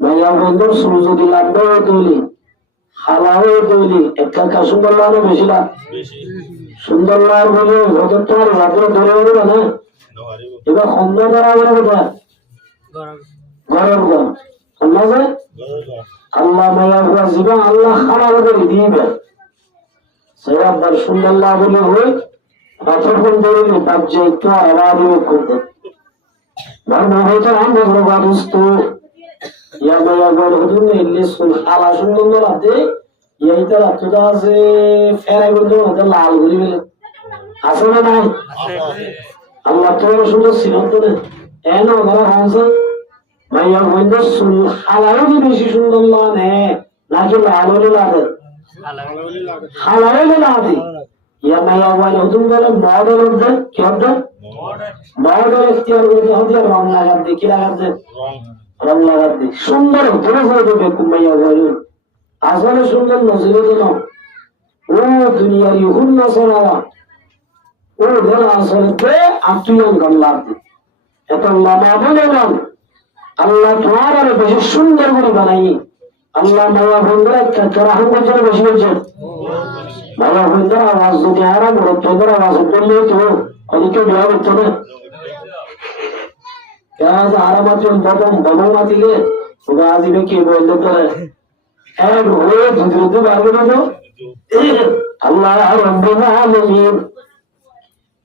মাইয়া বন্ধুর সুর যদি লাগবে তৈরি হালাও তৈরি একটা সুন্দর লাগে বেশি লাগ সুন্দর লাগ বলে ওদের তোমার রাত্রে ধরে উঠবে না এবার সন্ধ্যা দ্বারা বলে কোথায় গরম গরম সন্ধ্যা যায় আল্লাহ মাইয়া বুয়া জীবন আল্লাহ হালাল করে দিবে সে আপনার সুন্দর লাগ বলে হয়ে পাথর কোন ধরে তার যে একটু আবার করতে ধর্ম হয়তো আমরা বাদুস্ত ইয়া মাইয়া বলে হুজুর এলে সুল হালা সুন্দর রাতে এইটা রাতটা আছে ফেরাই বলতে ওটা লাল ঘুরি গেলে আছে না নাই আল্লাহ তোমার সুন্দর সিরত দেন এন ওরা হাসে মাইয়া বন্ধু সুল হালাও কি বেশি সুন্দর লাগে নাকি লাল হলে লাগে হালাও হলে লাগে ইয়া মাইয়া বলে হুজুর বলে মডেল হতে কি হতে মডেল ইখতিয়ার করতে হবে রং লাগাতে কি লাগাতে রং লাগাতে সুন্দর ধরে যাবে কুমাইয়া বলে আসলে সুন্দর নজরে দিল ও দুনিয়ার ইহুন নসরাওয়া ও ধর আসলে আত্মীয়ন গান লাগবে এত লামা বলে গান আল্লাহ তোমার আরো বেশি সুন্দর করে বানাই আল্লাহ মায়া বন্ধুরা একটা চড়াহান করছে বেশি হয়েছে মায়া বন্ধুরা আওয়াজ যদি আরাম তোদের আওয়াজ করলে তো অনেকে বিয়া করতো না কেন আরাম আছে ববন মাতিলে ওরা আজিবে কে বলতে পারে এক হয়ে দুধ পারবে না আল্লাহ রব্বুল আলামিন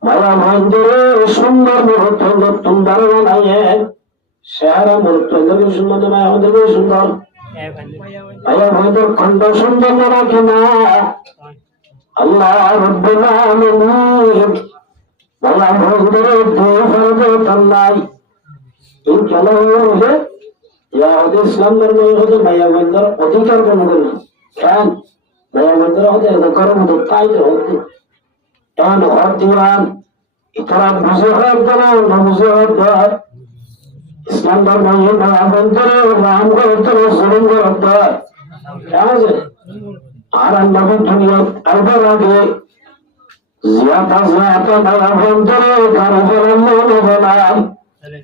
মায়া বন্ধুরে সুন্দর মুহূর্ত নতুন ধারণা নাই সারা মুহূর্ত সুন্দর মায়া বন্ধুরে সুন্দর মায়া বন্ধুর খন্ড সুন্দর রাখে না আল্লাহ রব্বুল আলামিন মায়া বন্ধুরে দুই ফরজে তাল্লাই এই কেন হলে ইয়াহুদি ইসলাম ধর্ম হতে মায়া বন্ধুর অধিকার কম করে কেন মায়া বন্ধুরা হতে গরম হতো তাই হতে এমন হর দিওয়ান ইতারা বুঝে হওয়ার দ্বারা না বুঝে হওয়ার দ্বার ইসলাম ধর্ম মায়া বন্ধুরে রাম করতে জুলুম করার দ্বার কেমন আছে আর নবী দুনিয়া আরবার আগে জিয়াতা মায়া বন্ধুরে কারো বলেন মনে বলাম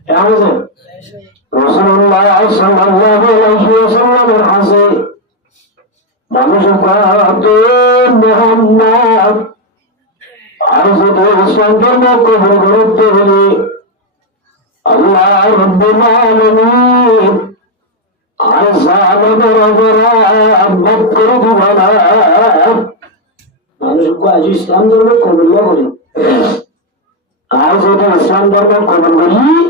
কেমন আছে রাসূলুল্লাহ সাল্লাল্লাহু আলাইহি ওয়াসাল্লামের হাসে মানুষ পাতে মুহাম্মদ আর যদি ইসলাম ধর্ম কবুল করতে হলে আল্লাহ রাব্বুল আলামিন আর সাহাবাদের ওপরা আব্বাত করে দিবেন মানুষ আজ ইসলাম ধর্ম কবুল করে আর যদি ইসলাম ধর্ম কবুল করি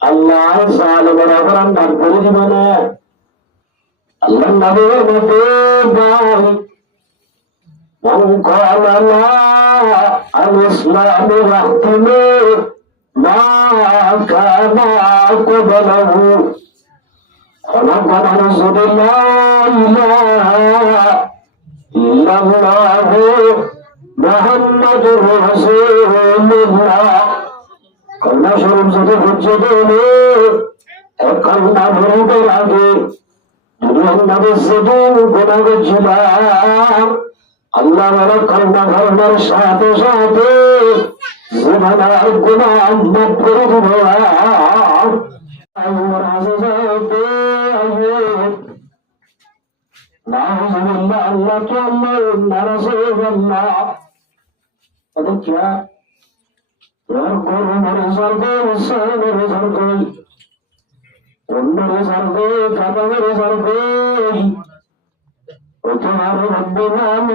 আল্লাহ সাহাবাদের ওপরা দান করে দিবেন আল্লাহ নবীর মতে ভাই من قال لا الإسلام يحكم ما كان قبله ولقد رسول الله لا إله إلا الله محمد رسول الله কন্যা স্বরূপ যদি হচ্ছে কন্যা ভরিদের আগে দুনিয়ার শুধু গোনা করছিলাম আল্লাহ কন্যা ধর্মের সাথে সাথে জীবনের গুণা মাফ করে দিব আল্লাহ তো আল্লাহ নারাজ হয়ে গেল क्या यार कौन मेरे सर को मेरे सर को मेरे सर को काका मेरे सर को तुम्हारे रब्बे नाम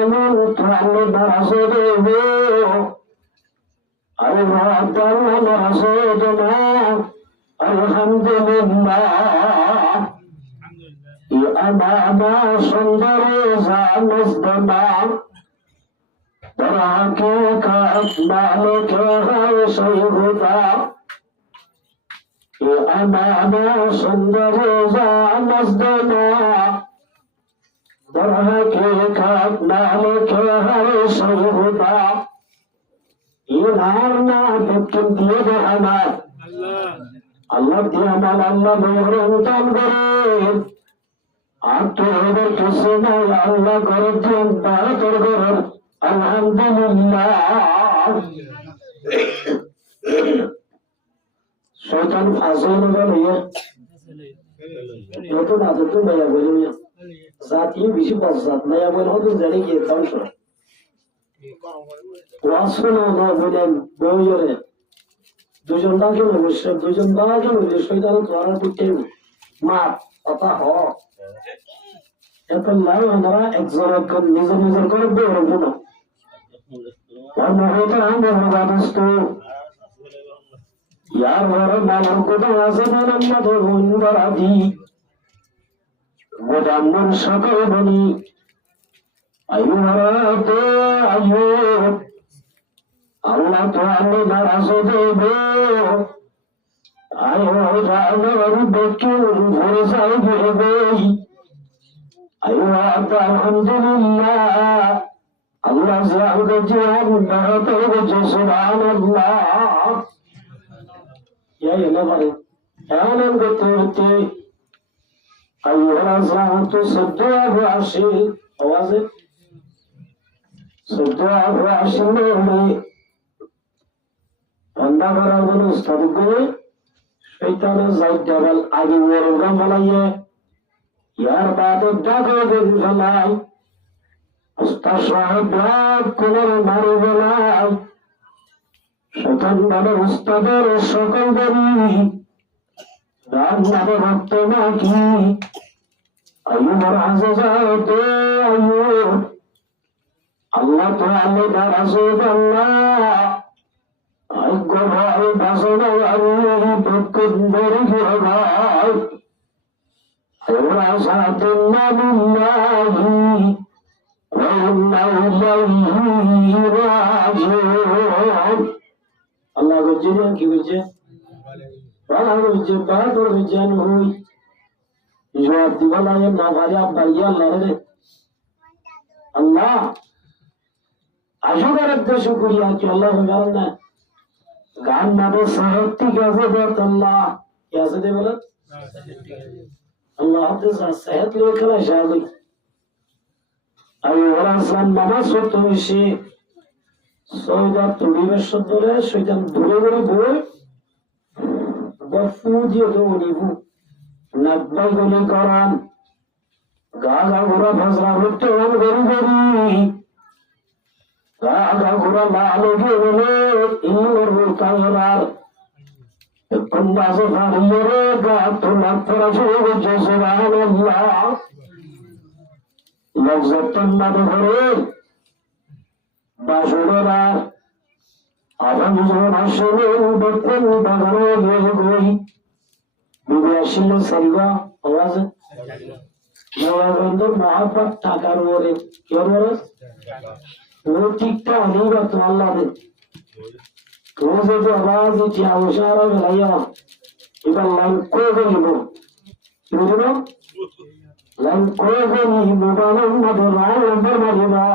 तुम्हारे नाराज देवे अरे वादन नाराज देना अल्हम्दुलिल्लाह ये अनामा सुंदर जानस दना के का मालिक है सैयदा ये अनामा सुंदर जानस दना के का मालिक है सैयदा ये नारना तुम दिए बहाना अल्लाह दिया मान अल्लाह मेहरम तम करे आप तो इधर किसी ने अल्लाह करे तुम बात कर আলহামদুলিল্লাহ শয়তান ফাজিল বলে নতুন আছে তো মায়া বলে জাতি বেশি বসাত মায়া বলে হতো জানি গিয়ে তাও শোনা ওয়াসনা না বলেন বইরে দুজন বাকি অবশ্যই দুজন বাকি হইলে শয়তান ধরা দিতে মা কথা হ এখন লাভ আমরা একজন একজন নিজের নিজের করে বেরো না অন্য হয়তো আমরা বাদস্ত ইয়ার ঘরে মালার কথা আছে না ধরুন আদি গোদামন সকল বনি আয়ু তো আয়ু আল্লাহ তো আমি নারাজ দেবে আয়ু রাজার দেখে ভরে যাই দেবে আয়ু আলহামদুলিল্লাহ আল্লাহ যাকে জীবন বাড়াতে গেছে সুবহানাল্লাহ এই এলাকায় এমন করতে করতে তো সদ্য আসে আওয়াজে সদ্য আসলে ঠান্ডা করার জন্য উস্তাদ করে শৈতানের যাই ডাবল আগে ওরকম বলাইয়ে ইয়ার বাদে ডাকে দেন ফেলাই উস্তাদ সাহেব ডাক কোনের মারি বেলায় শৈতান মানে উস্তাদের সকল দেবী রাম নামে ভক্ত নাকি আয়ুবের হাসে যায় তো আয়ুব আল্লাহ তো আল্লাহ দারাসে আল্লাহ আজ্ঞ ভাই বাসনা আল্লাহ ভক্ত ধরে ভাই ওরা সাথেন নাবিল্লাহি আল্লাহ গজিরা কি বলছে যে বাহাদুর বিজ্ঞান হই জবাব দিবা না না ভাই আব্বাই আল্লাহ রে আল্লাহ আশুকার দেশ করিয়া কি আল্লাহ জানেন না গান মাদে সাহিত্য কাছে বলত আল্লাহ কাছে দে বলত আল্লাহ হাতে সাহিত্য লেখা শাদি আই ওরা সান নামাজ পড়তে হইছে সৈয়দ তুলিবের সদরে শয়তান দূরে দূরে বই বফুজিয়ে দৌড়িবু নাব্বাই গলি করান গা গা ঘোরা ফসরা হচ্ছে ওম গরি গরি গা গা ঘোরা লালে গেলে ইমর কায়রার কুন্দাসে ফারিয়ে গা তো মাত্রা শুরু সুবহানাল্লাহ লজ্জাতন মাদে ঘরে বাসুরা আবার জীবন আসলে বর্তমান বাগানে গিয়ে গই বিবি আসলে সারিবা আওয়াজ নববন্ধুর মহাপাত টাকার ওরে কেন রস ও ঠিকটা নেই বা তো আল্লাহ দে তুমি যদি আওয়াজ দিচ্ছি আউসারা বেলাইয়া এবার লাইন করে গেলিব কি বলিব লাইন করে গেলি মোবাইল মধ্যে রায় নম্বর মারিবা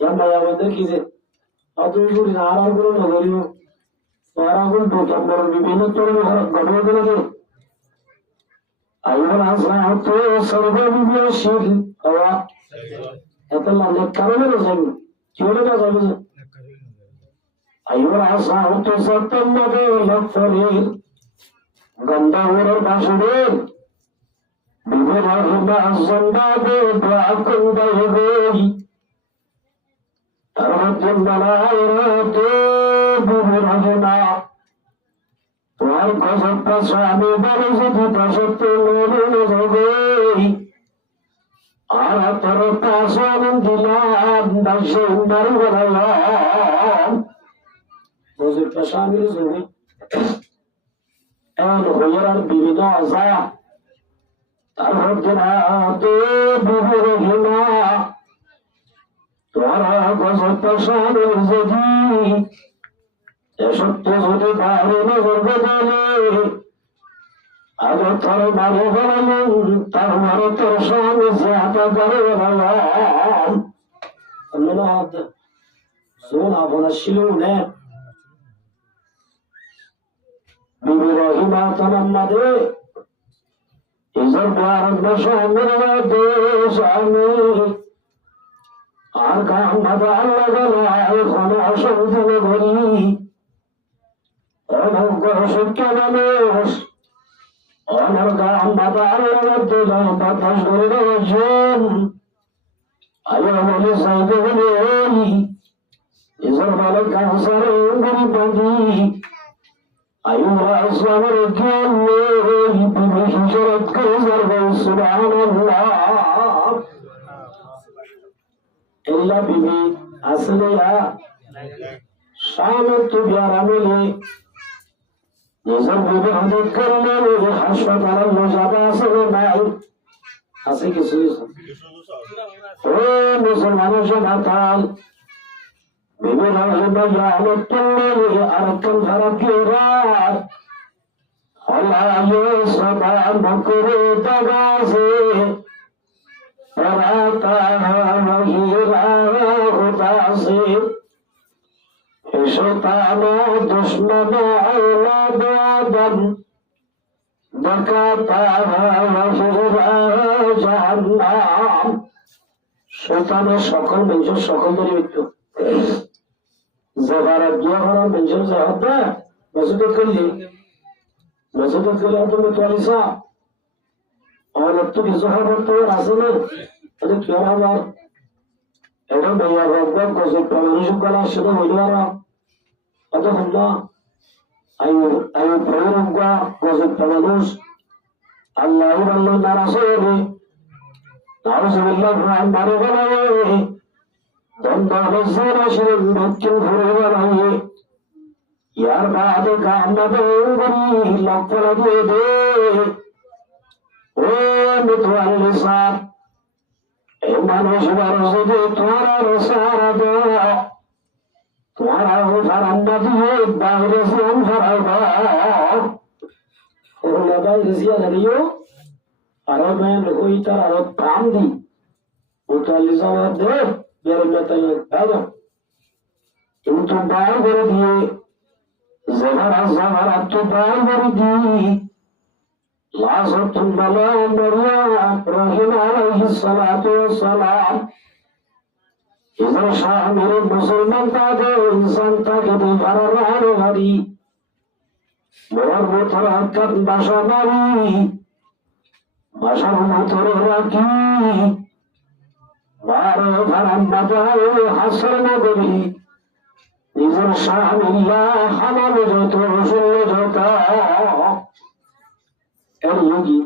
জানা আমাদের কি যে অতগুলি নারায়ণ গুলো নগরীয় নারায়ণ টোটাম্বর বিভিন্ন তরুণ ঘটনা দিলে আইবার আসা তো সর্ববিবেশীল হওয়া এত লাভের কারণে যাইব কি হলে না যাবে আইবার আসা তো সত্যম্বরে লক্ষরের গন্ধাবরের বাসুরের বিবের বাসন্দাবে প্রাকন্দায় গই তোমার গজবটা স্বামী বলে যদি দশত্ব আর তোর পাশন দিলাম দাসে মারি বেড়ালাম গজবটা স্বামীর জমি এমন হইয়ার আর বিভিন্ন আশা তার মধ্যে না বিভিন্ন ঘৃণা তোরা গজবটা স্বামীর যদি সত্য যদি বাইরে নজর বদলে আগে তোর বাড়ি বেড়ালাম তার মারে তোর স্বামী জাতা করে বেড়ালাম শোন আপনার ছিল না বিবি রহিমা তামান্না দে ইজর ভারত স্বামীর স্বামী আর গান বাবা আল্লাহ এখন অসংখ্য ঘড়ি অভজ্ঞ শিক্ষা মানুষ আমার গাম বাবা আল্লাহ দিল বাতাস করে দেওয়াছেন আলো বলে সাইকে বলে ওই এসব ভালো কাউসার গরি বাঁধি আয়ুরা ইসলামের জ্ঞান নেই তুমি হিজরত করে যাবে সুবহানাল্লাহ এল্লা বিবি আসলে শামত তো বিয়ারা মিলে নিজের বিবি হজরত করলে হাসপাতালে মজাবা আসলে নাই আছে কিছু ও মুসলমানের সমাতাল বিবি রহমতুল্লাহ আলাইহি করলে আরেকজন ভারতীয়রা হলায়ে সদা মকরে দাগাসে রাতা মহিরা উদাসে শতানো দুশ্মন আওলাদ আদম দকাতা মহিরা জাহান্নাম শতানো সকল মানুষের সকল ধরে মৃত্যু যারা গিয়া করার মানুষের যাহাতে মসজিদ করলে তুমি তো আলিসা আমার তো কিছু খবর তো আছে না তাহলে কি আবার এটা মেয়া বাবা গজব মানুষ করা সেটা হইল আর অত হল আয়ু প্রয়োগা গজব মানুষ আল্লাহ আল্লাহ নারাজ হবে নাউজুবিল্লাহ মারে বানাবে দ্বন্দ্ব হয়েছে রাশির মৃত্যু ঘুরে বানাবে ইয়ার বাদে কান্না করি লক্ষ্য দিয়ে দে ও মিথুয়াল্লিসা এই মানুষ মানুষ যদি তোমার সারা দেওয়া তোমার ফারান্না দিয়ে বাইরে সিয়াম ফারাইবা ওরা বাইরে সিয়া জানিও আরো মেন হই তার আরো প্রাণ দি মিথুয়াল্লিসা দে বের মেতাই বাইরে কিন্তু বাইরে করে দিয়ে জাহারা তো বাইরে দি লাজতুল বালা মারিয়াম ইব্রাহিম আলাইহিস সালাতু ওয়াস সালাম ইজা শামির মুসলমান তাদের ইনসান তাকে দিবারার হারি মোর মোতর হাত বাসা মারি বাসার মোতর রাখি বারো ভারাম বাজায় হাসর নগরী নিজের শামিল্লাহ হামাল যত রসুল যত এর যোগী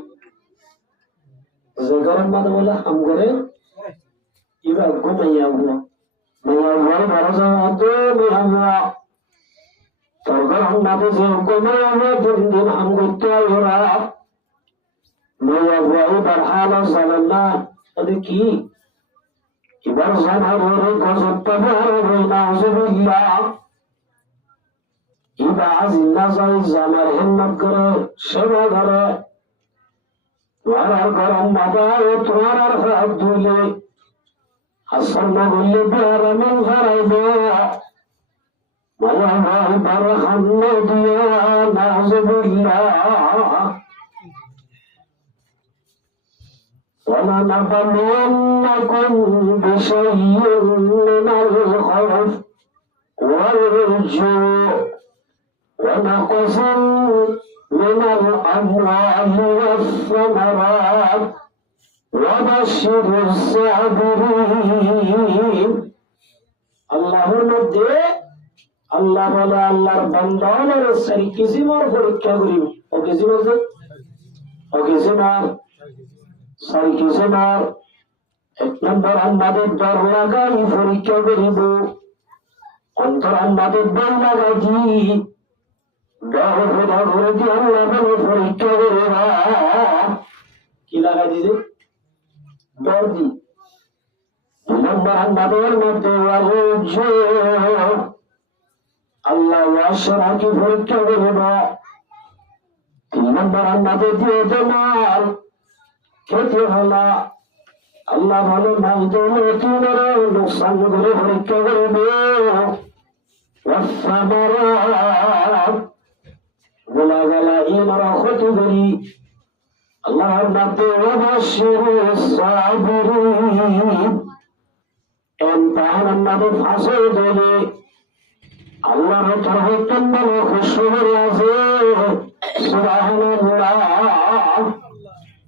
জগরম বাদ বলে হাম করে এবার ঘুমাইয়া হুয়া মাইয়া হুয়ার ভরসা তো মেয়া হুয়া তরকার হাম বাদে যে ঘুমাইয়া হুয়া দিন দিন হাম করতে ওরা মেয়া হুয়া এবার হালা জানেন না ওদের কি এবার জানার ওরে গজব পাবে আর ওই নাউজুবিল্লাহ এবার জিন্দা যাই জানার হিম্মত করে সেবা করে তোমার গরম বাবা ও তোমার হাত ধুলে হাসর না বললে বেড়া মন হারাইবে মায়া ভাই বার খান্নে দিয়া নাউজুবিল্লাহ ولنبلونكم بشيء من الخوف والجوع ونقص من الأموال والثمرات وبشر الصابرين আল্লাহর মধ্যে আল্লাহ বলে আল্লাহর বান্দাদের সারি কিসিমার পরীক্ষা করিব ও কিসিমার সারি কিসিমার এক নম্বর আমাদের ডর লাগাই পরীক্ষা করিব অন্তর আমাদের ডর লাগাই দি ডর ভেদা করে দি আল্লাহ বলে পরীক্ষা করিব কি লাগাই দিছে ডর দি দুই নম্বর আমাদের মধ্যে আল্লাহ ওয়াসরাকে পরীক্ষা করিব তিন নম্বর আমাদের দিয়ে তোমার খেতে হলা আল্লাহ ভালো নাই দিলে তোমার লোকসান করে পরীক্ষা করবে গোলা গলা এনারা ক্ষতি করি আল্লাহর নামে অবশ্যই এমতাহান নামে ফাঁসে দেবে আল্লাহর তরফ তোমার খুশি আছে সুবহানাল্লাহ।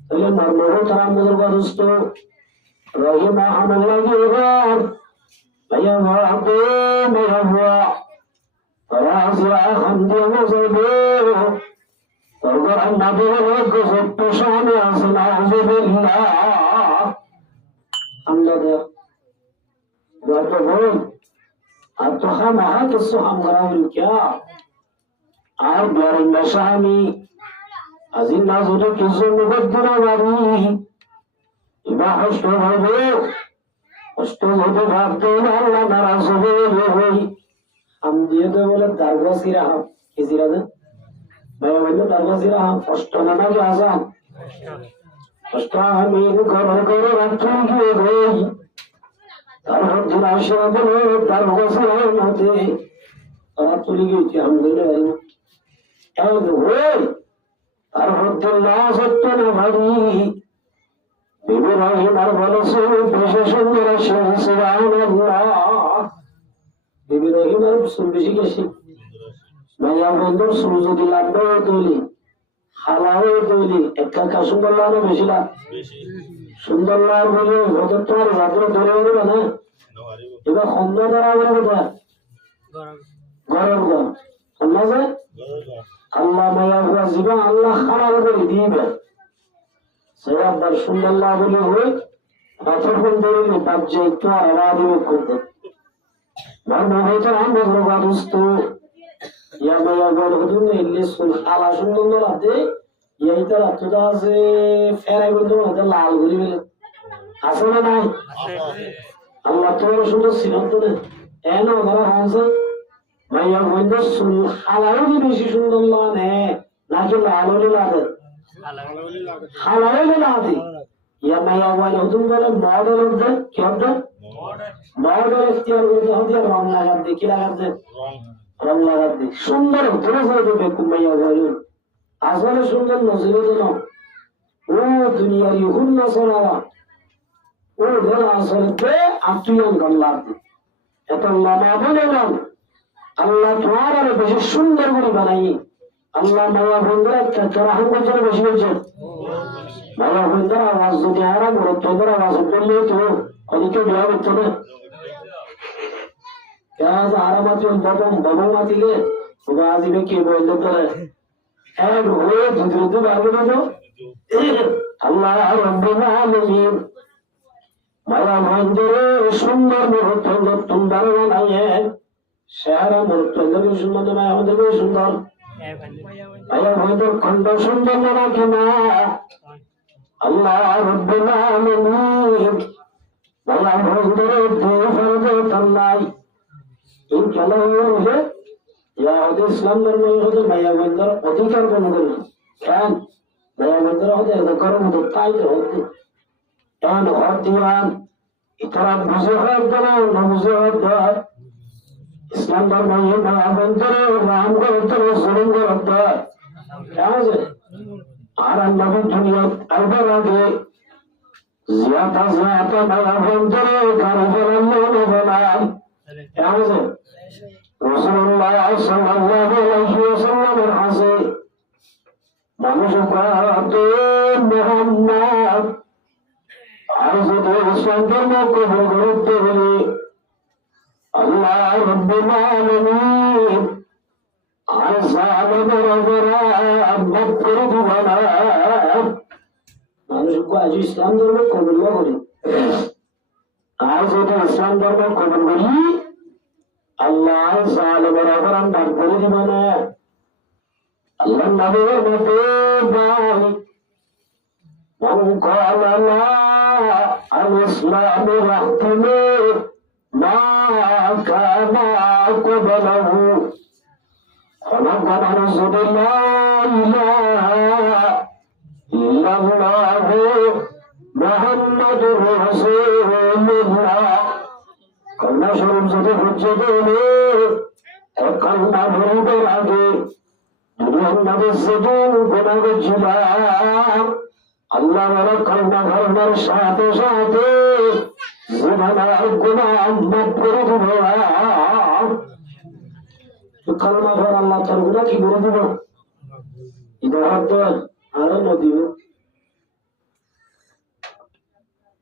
তাহলে মর্মহত আমাদের গরস্ত রহিমাহুল্লাহ গিরার ভাইয়া মাহাতে মেহবা রাজিয়া হামদি মজবে তরগর আমাদের গজব শানে আছে নাউযুবিল্লাহ। আমরা গত বল আর তো हम आहा किसको हम कराऊं क्या আর বড় নশামি আজিন নাজুদে কিছু মুবদ্দরা বাড়ি ইবা হস্ত হবে হস্ত হবে ভাবতে আল্লাহ নারাজ হবে হই हम দিয়ে দে বলে দারবাসিরা হাম কিসিরা দে ভাই বলে দারবাসিরা হাম হস্ত নানা কি আসান হস্ত আমি ঘর ঘর রাখতে গিয়ে গই তারপর দিন আসা বলে দারবাসিরা মতে তারা চলে গিয়েছে আলহামদুলিল্লাহ এক হই তারপর দিন না সত্য না ভারী বিবিরাহিম আর বলেছে বেশি সুন্দর সুবহানাল্লাহ। বিবিরাহিম আর বেশি গেছি ভাইয়া বন্ধুর শুরু যদি লাগবে তৈলি হালাও তৈলি একটা সুন্দর লাগে বেশি লাগ সুন্দর লাগ বলে ওদের তোমার জাতীয় ধরে বলবে না এবার খন্দ ধরা বলে কোথায় গরম গরম সন্ন্যাসে আল্লাহ মায়া হুয়া জীবন আল্লাহ খাবার করে দিবে সে আবার সুন্দর লাগ বলে হয়ে কতক্ষণ ধরে বাচ্চা একটু আওয়াজ করতে মর্ম হয়তো আমরা বাদুস্ত ইয়া মায়া বল হুদুর নেই সুল আলা সুন্দর রাতে এইটা রাতটা আছে ফেরাই বলতে ওটা লাল ঘুরি গেল আছে না নাই আল্লাহ তোমার সুন্দর সিদ্ধান্ত নেই এন ওরা হাসে মায়া বন্ধু সুল আলাও কি বেশি সুন্দর লাগে নাকি লাল হলে লাগে হালালে লাগে ইয়া মায়া বল হুদুর বলে মডেল উঠবে কি হবে মডেল ইখতিয়ার করতে হবে রং লাগাতে কি লাগাতে রং লাগাতে সুন্দর ধরে যাবে কুমাইয়া বল আসলে সুন্দর নজরে তো না ও দুনিয়ার ইহুন না সরালা ও ধরে আসলে তে আত্মীয়ন গল্লার এত লামা বলে না আল্লাহ তোমার আরো বেশি সুন্দর করে বানাই আল্লাহ মায়া বন্ধুরা একটা রাহান বছর বেশি হয়েছে মায়া বন্ধুরা আওয়াজ যদি আরাম করে তোদের আওয়াজ করলে তো অনেকে বিয়া করতো না কেন আরাম আছে ববন মাতিলে ওরা আজিবে কে বলতে পারে এক হয়ে দুধ পারবে না তো আল্লাহ রব্বুল আলামিন মায়া বন্ধুরে সুন্দর মুহূর্ত নতুন ভালো বানাইয়ে সেহারা মুহূর্ত সুন্দর মায়া আমাদের সুন্দর মায়া বন্ধুর খন্ড সুন্দর না কিনা আল্লাহ রব্বুল আলামিন মায়া বন্ধুরে দিয়ে ফেলবে তাল্লাই এই খেলা হলে ইসলাম ধর্ম হতে মায়া বন্ধুর অধিকার কোন করে কেন মায়া বন্ধুরা হতে করার মতো তাই হতে এমন হর দিয়ান ইতারা বুঝে হওয়ার দ্বারা না বুঝে হওয়ার দ্বার ইসলাম ধর্ম মায়া বন্ধুরে রাম করতে জুলুম করার দ্বার কেমন আছে আর নবী দুনিয়া আইবার আগে জিয়াতা মায়া বন্ধুরে গাড়ি ফেলানো বলাম কেমন আছে রাসূলুল্লাহ সাল্লাল্লাহু আলাইহি ওয়াসাল্লামের কাছে মানুষ কাঁদে মুহাম্মদ আর যদি ইসলাম ধর্ম কবুল করতে হলে আল্লাহ রাব্বুল আলামিন আর সাহাবাদের উপরে আব্বাত করে দিবা না মানুষ আজ ইসলাম ধর্ম কবুল করে আর যদি ইসলাম ধর্ম কবুল করি আল্লাহ জালেমের উপর আমরা করে দিব না আল্লাহ নবীর মতে ভাই মান ক্বালা লা আল ইসলাম রাহতুমে মা কানা কবলহু খলাকানা রাসূলুল্লাহ ইলাহা ইল্লাল্লাহু মুহাম্মাদুর রাসূলুল্লাহ কন্যা স্বরূপ যদি হচ্ছে দিলে এক কন্যা ভরিবার আগে দুনিয়ার সেদিন গোনা গেছিলাম আল্লাহ কন্যা ভরবার সাথে সাথে জীবনের গোনা মাফ করে দিব কন্যা ভর আল্লাহ তার গুণা কি করে দিব ইদাহাত আরো নদীব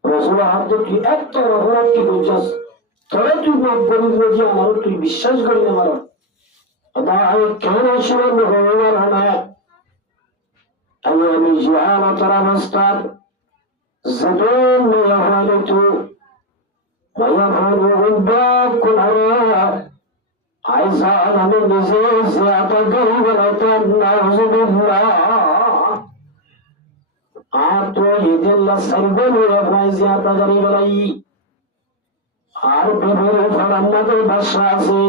রসুল হাত তুই এত রহমত কি বলছাস তোরা তুই মাফ করি বলছি আমার তুই বিশ্বাস করি না আমার কেন শুরু হওয়ার না আমি জিহানতর অবস্থার زدون يهالة ويفعل الباب كلها عايز على من نزيز يعتقل ولتن نعوذ بالله عاتو يدل سربن ويفعل يعتقل ولي عربي فلمد بشاسي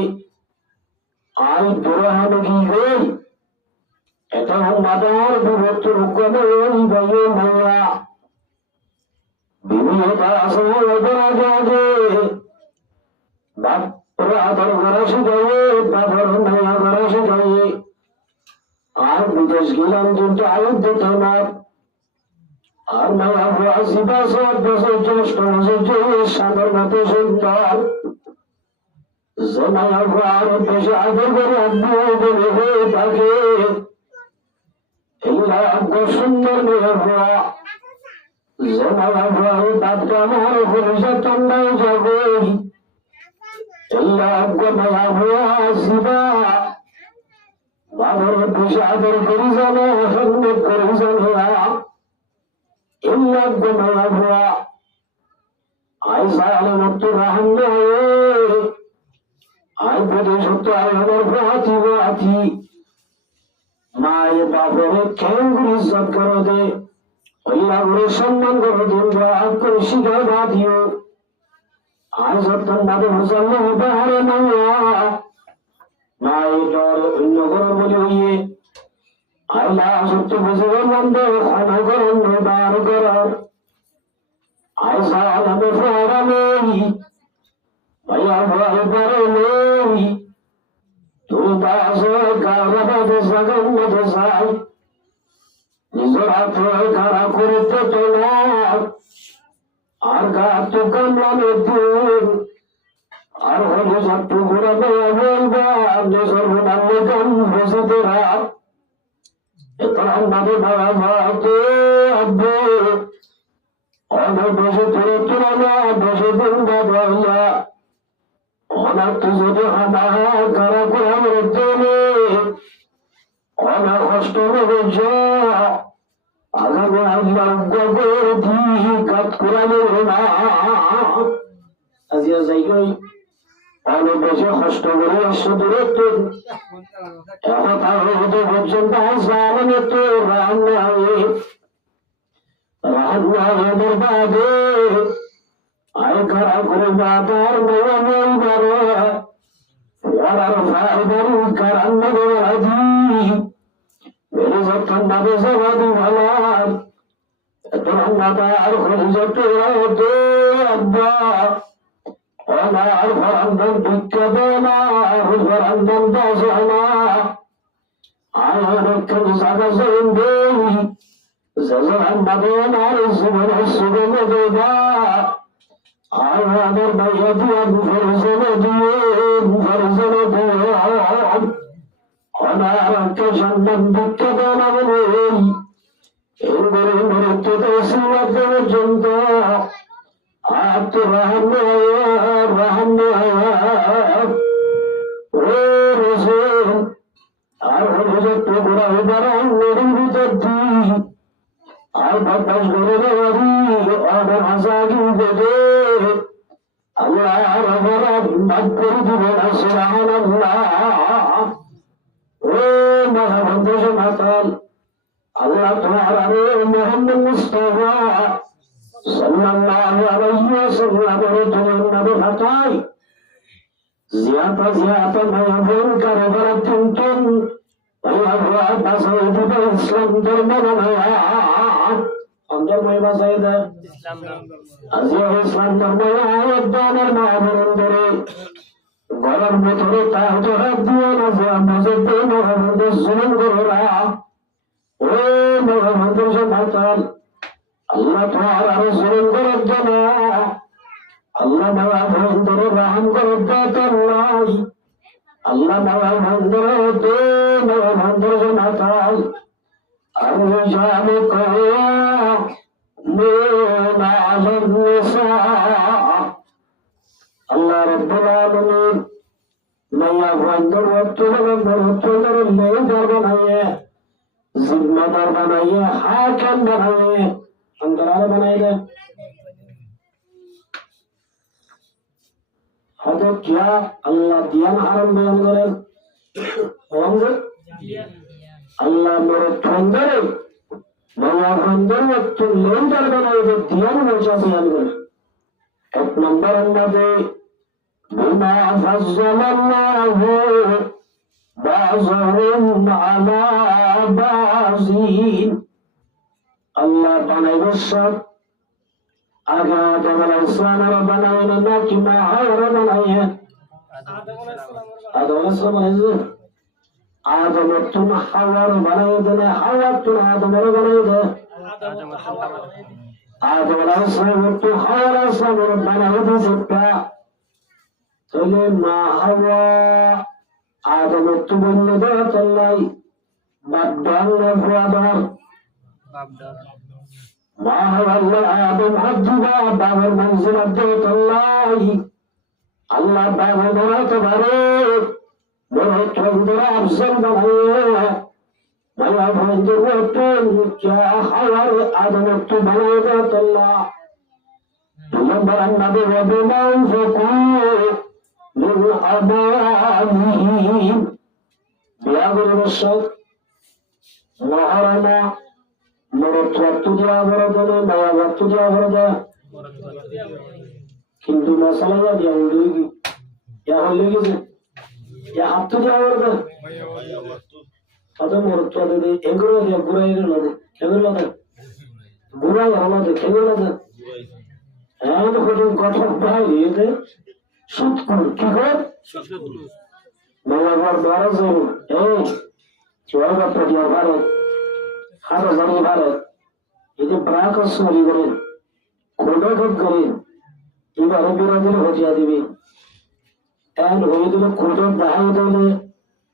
আই দুরহান কি গই এটা মাদার বিভক্ত রূপে ওই ভাই ভাইয়া বিবিধতা আসলে রাজে বাপরা আদর গরাসি গায়ে বাবার ভাইয়া গরাসি গায়ে আর বিদেশ গেলাম কিন্তু আয়োগ দিতে না আর মায়া ভুয়াশি বছর বছর জ্যেষ্ঠ বছর সাগর মতো সুন্দর জমায়া ভুয়ার বেশি আদর করে আব্বু বলে হয়ে থাকে এই আব্বু সুন্দর মেয়ে ভুয়া জমায়া ভুয়ার বাপটা আমার ভবিষ্যৎ নাই যাবে এই আব্বু মায়া ভুয়া শিবা বাবার বেশি আদর করি জানে সন্ন্যত করি জানে এই আব্বু মায়া ভুয়া আইসা আলমত রাহমে আই বলে সত্য আল্লাহর ফাতি ফাতি মায়ে বাপরে কেঙ্গুরি ইজ্জত করো দে আল্লাহর সম্মান করো দে রাত করে শিখা না দিও আজ সত্তর নামে মুসলমান বাহারে মায়া মায়ে ডর অন্য করো বলে হইয়ে আল্লাহ সত্য বুঝে বন্ধ খানা করো বার করো আইসা আলমে ফারামে ভাইয়া ভাই বড় নেই তুমি দাসে কারাবাদে জগন্নাথ সাই নিজের হাতে খাড়া করতে তোমার আর গা তো কামলামে দিন আর হলে চারটু ঘোরা দেওয়া বলবা নিজের নামে গান বসে দেরা এত আমাদের ভাড়া ভাতে আব্বু অনেক বসে তোরে তোরা না বসে দিন বাবা অনেক তো যদি আমার কারা করে আমার দেবে অনেক কষ্ট হবে আগামী আল্লাহ গগর দি কাত করালে না আজিয়া যাইগই অনেক বেশি কষ্ট করে আসো দূরে তো এখন তাহলে হতে পর্যন্ত জানে তো রান্না বাদে আয় কারা করে বাবার মেয়ে মেয়ে বারে ওরার ফাইদার কারান্না রাজি মেরে যতন নামে জবাদি ভালার এত রান্নাদার হয়ে যত দে আব্বা ওনার ভরান্দন ভিক্ষা দেনা ভরান্দন দশনা আয় অনেকক্ষণ জাগা জেন দেই জজরান বাদেনার জীবন সুগম দেবা আমার ভাইয়া দিয়া ফরজনে দিয়ে ফরজনে দিয়ে অনারকে সম্মান ভিক্ষা দেনা বলে এবারে মৃত্যুতে সিমাত পর্যন্ত আত্ম রাহমে ও রসুল আর হলে টুকরা হবার নদীর ভিতর দিই আর বাতাস করে দেওয়ারি অনেক হাসাগি বেদে আল্লাহ রহমান মাফ করে দিবেন সুবহানাল্লাহ ও মহাবন্ধু মাতাল আল্লাহ তোমার আরে মুহাম্মদ মুস্তাফা সাল্লাল্লাহু আলাইহি ওয়াসাল্লাম তোমার নামে ফাতাই জিয়াতা মায়াবন কারবার তুমতুম আল্লাহ বাসাই দিবে ইসলাম ধর্ম মায়া অন্তর মই বাসাই দে আজিয়া ইসলাম ধর্ম আয়াত দানের মায়াবন ধরে গলার ভিতরে তাহলে হাত দিয়ে না যে আমাদের মহাবন্ধু জুলুম করোরা ও মহাবন্ধু মাতাল আল্লাহ তোমার আরো জুলুম করার জন্য আল্লাহ মহাবন্ধুর রহম করার দাতাল্লাহ আল্লাহ মহাবন্ধুর দে মহাবন্ধুর মাতাল أرجانكم من على النساء الله رب العالمين नया बंदर वक्त ले दर बनाइए जिम्मेदार बनाइए हाकिम बनाइए अंदराल बनाइए हदो क्या अल्लाह दियान हरम बयान करे होंगे अल्लाह मेरे बंदर नया बंदर वक्त ले दर बनाइए दियान वजह बयान करे एक नंबर अंदर بما فضل الله بعضهم على بعض الله بني بشر آدم علیہ السلام ربنا وننا كما ربنا آدم علیہ السلام آدم تم حوا بنائی دے حوا تم آدم بنائی دے آدم علیہ السلام تو حوا علیہ السلام بنائی دے سکتا তাহলে মা হাওয়া আদমের তো বন্য দেওয়াই বাপদার বাবার মা হাওয়া আদম হাজুবা বাবার মঞ্জিল দেওয়াই আল্লাহ বাবা ধরাতে পারে বড় চন্দ্র আফসল বানাইয়া মায়া ভঞ্জের কে হাওয়ার আদমের তো বানাই দেওয়া নম্বর আন্নাবে রবে মান من أبائهم بهذا الرشد وحرم مرت وقت دیا برده نیا وقت دیا برده কিন্তু মশলা দিয়া উড়েগি ইয়া হলেগি যে ইয়া হাত দিয়া برده তাতে মরত দে এগুলো দিয়া গুড়াই গেল দে কেগুলো দে গুড়াই হলো দে কেগুলো দে এমন কোন কথা বাইরে দে সুৎকুর কি করে মেলাবার বারোজন এই চুয়াবা প্রতিয়া ভারত হারো জানি ভারত এতে ব্রাক সরি করেন খোদাঘাত করেন এবারে বিরোধীরা হটিয়া দিবে এন হয়ে দিলে খোদার দাহাই দিলে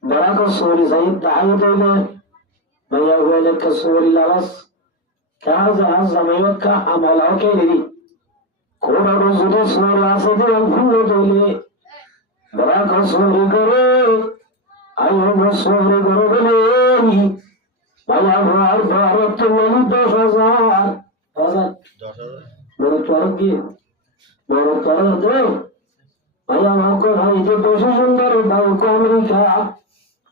ব্রাক সরি যাই দাহাই দিলে ভাইয়া হয়ে কা সরি লালাস কাজ আজ জামাইত কা আমালাও কে নিদি খোদা রসুল সরি আছে যে ফুল দিলে ব্রাক সরি করে আইও সরি করে বলে ভাইয়া ভার ভারত মানে 10,000 বড় তোর কি বড় তোর দে ভাইয়া আমাকে ভাই যে বেশি সুন্দর ভাই কো আমেরিকা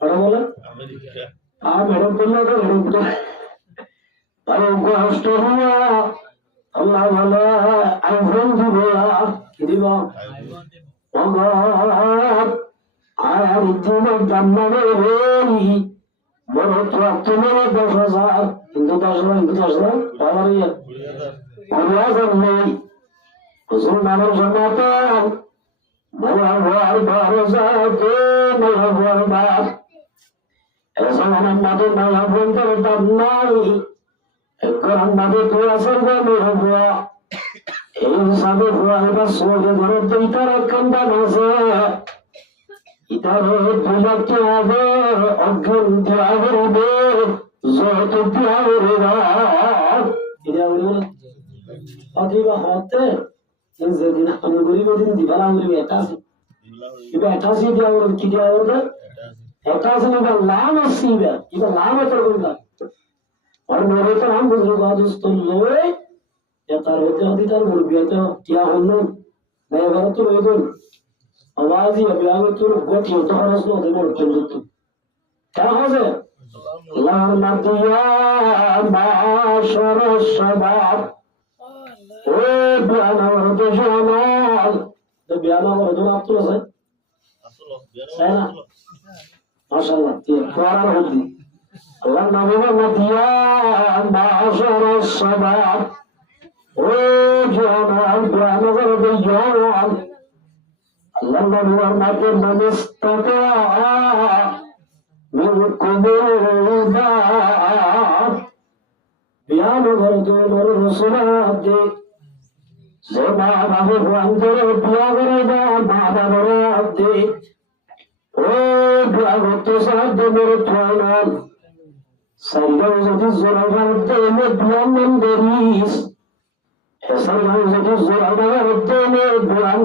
আর বলে আমেরিকা মেরে বললে তো হেডে ভাই কো অস্ট্রেলিয়া আল্লাহ বলে আইফোন দিবে কি দিব আইফোন আর ইতিমে জান্নাতে রে বড় তোর তুমি 10,000 হিন্দু 10,000 বাবারিয়া 20,000 নেই হুজুর নামের জান্নাতে মায়া ভাই বারোজাতে মায়া ভাই বাপ এসব আমাদের মায়া বন্ধের দাম নাই একবার আমাদের তো আসল মায়া ভুয়া এই হিসাবে ভুয়া এবার সোজে ধরে দুইটার কান্দা আছে ইতারে দুলাতে হবে অজ্ঞান দেওয়াবে যত দেওয়াবে অদিবা হতে যেদিন আমি গরিব দিন দিবালা গরিব এটা আছে এবার এটা আছে দেওয়া কি দেওয়া হবে এটা আছে না লাভ আছে এবার লাভ এটা করবে আর মেরে তো हम बुजुर्ग दोस्त लोए या तार होते होती तार बोल बिया तो क्या होनो मैं घर तो ले दो आवाज ही अभी आगे तो गोटी तो हरस लो दे मोर चल तो क्या हो से लाना दिया माशर शबाब ओ बियाना वर तो जमाल तो बियाना वर तो आप तो है ना माशाल्लाह ये कुरान होती Allah Nabi Matiya Ma'ashar al-Sabab Jamal Ba'anagar Bijamal Allah Nabi Matiya Man istata'a Minkum al-Ba'ab Ba'anagar Dumar Rasulati Zema Nabi Wandar Ba'anagar Ba'anagarati Ba'anagar Tusad Murtwanan সাইগাও যদি জোরাবার দেনে বিয়ান দেরিস সাইগাও যদি জোরাবার দেনে বিয়ান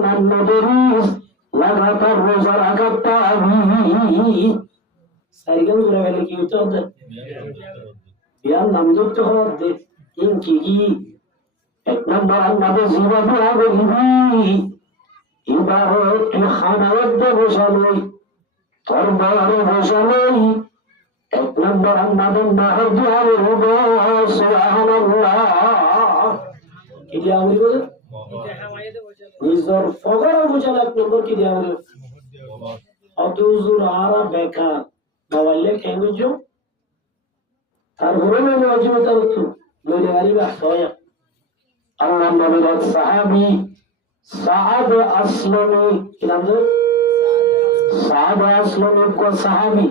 দেরিস লাগাতার রোজা রাখাটা সাইগাও জোরাবেলে কি হতে হবে বিয়ান নাম ধরতে হবে ইনকি কি এক নম্বর আমাদের জীবনে আগে এবার তুই খানায় বসালই তোর বড় বসালই এক নম্বর আমাদের মাহের দুয়ারে হবো সুবহানাল্লাহ কি দিয়া বলি বলে নিজর ফগর বুঝাল এক নম্বর কি দিয়া বলি অতুজুর আরা বেকার বাবাইলে কেন বুঝো তারপরে আমি অজীবতা হতো লইলে গাড়ি বাস্তয়া আল্লাহ নবীর এক সাহাবী সাআদ আসলামী কি নাম ধরে সাআদ আসলামী কো সাহাবী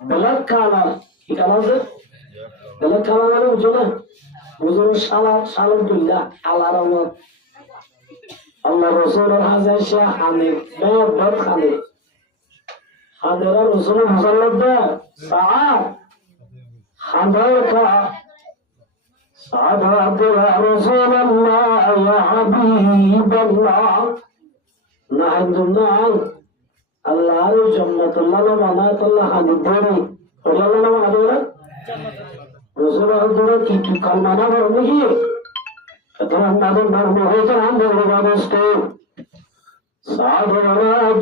বেলাক কালা কি কালা আছে বেলাক কালা মানে বুঝো না বুঝো সালাম দুল্লাহ আল্লাহ রহমত আল্লাহ রাসূলের হাজার শাহ হানিফ বহুত খানে হাজারা রাসূল মুসাল্লাল্লাহ সাআদ হাজার কা সাদাত ইয়া রাসূলুল্লাহ ইয়া হাবিবাল্লাহ নাইদুনাই আল্লাহর জান্নাতুল্লাহ মানাতুল্লাহ হাদিদারি ওয়াল্লাহ মানাদুরা রাসূলুল্লাহ কি কি কালমানা বলবো কি তো আমাদের ধর্ম হইতে আমাদের ব্যবস্থা সাদরা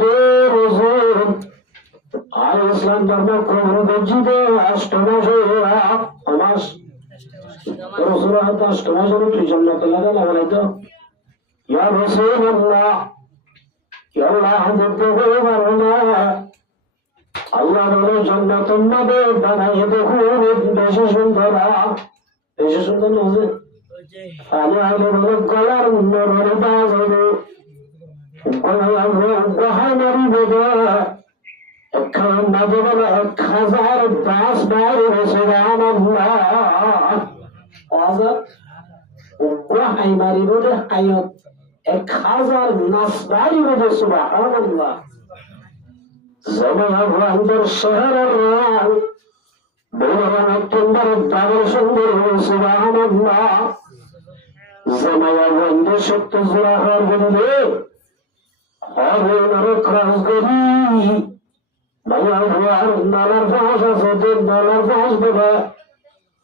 দে রাসূল আর ইসলাম ধর্ম কোন গজিত অষ্টমাসে আমাস রাসূলুল্লাহ অষ্টমাসে কি জান্নাতুল্লাহ লাগাইতো ইয়া রাসূলুল্লাহ ইয়া আল্লাহ দেখতে পারো না আল্লাহ বলে জান্নাতুল নবী বানাইয়ে দেখো বেশি সুন্দর নয় আলে আলে বলে গলার নরে বাজবে গলার মারি বেদা একখান নবী বলে 1010 বার সুবহানাল্লাহ আজাদ ওয়াহাই মারি বলে আয়াত 1000 নাস বারি বলে সুবহানাল্লাহ زمان عندر شهر الرعال بلغم التنبر الدار شندر سبحان الله زمان عندر شبت زراحر بلده حاضر ركراز قري ميا هوار نالر فاش سدر نالر فاش بدا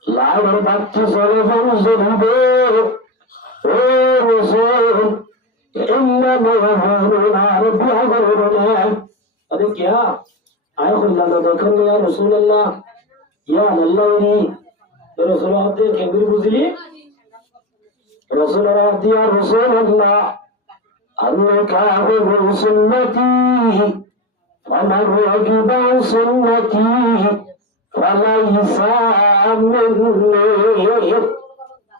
لعبر باتي صلفان زبده رسول إنما يهانون عربي عبرنا अरे क्या आए खुल्ला ना देखो या रसूल अल्लाह या अल्लाह नहीं तो रसूल आते केंद्र बुझली रसूल आते या रसूल अल्लाह अल्लाह का है सुन्नती फमन रगिबा सुन्नती फलैसा मिन्नी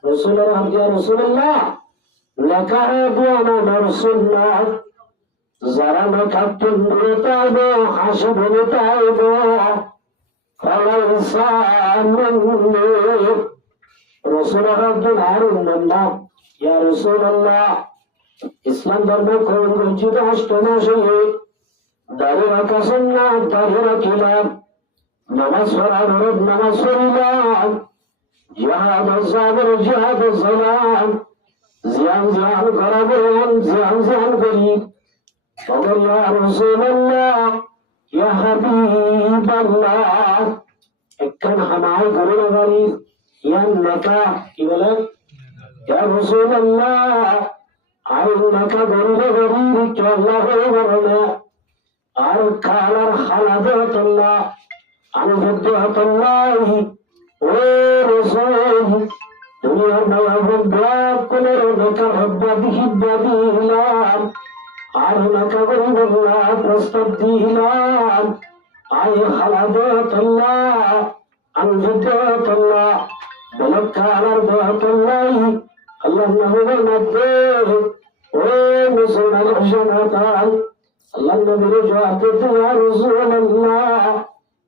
रसूल आते या रसूल अल्लाह लका है सुन्नत যারা নখাতুন বলতাইবো হাসি বলতাইবো ফালাইসা মিন্নি রাসূলুল্লাহ আর উম্মাহ ইয়া রাসূলুল্লাহ ইসলাম ধর্ম কোন রচিত অষ্টমাসে দাঁড়ে রাখা সুন্নাত দাঁড়ে রাখিলাম নামাজ পড়ার নামাজ পড়িলাম জিহাদ সাবর জিহাদ সালাম জিয়ান জিয়ান করাবেন জিয়ান জিয়ান করি فقل يا رسول الله يا حبيب الله اكن ہمارے گھر غریب یا نکاح کی بولا یا رسول اللہ آئی نکاح گھر غریب کہ اللہ ورنا আর কালার হালাদত আল্লাহ আনুগত্যত আল্লাহ ও রাসূল দুনিয়ার নয়াবন ব্লাক কোনে নকা হব্বা বিহিব্বা দিলাম আর নকা গরিবুল্লাহ প্রস্তাব দিলাম আয় হালাদত আল্লাহ আনুগত্যত আল্লাহ বলক কালার দত আল্লাহ আল্লাহ নবীর মধ্যে ও মুসলমান জনতা Allah Nabi jawab itu ya Rasulullah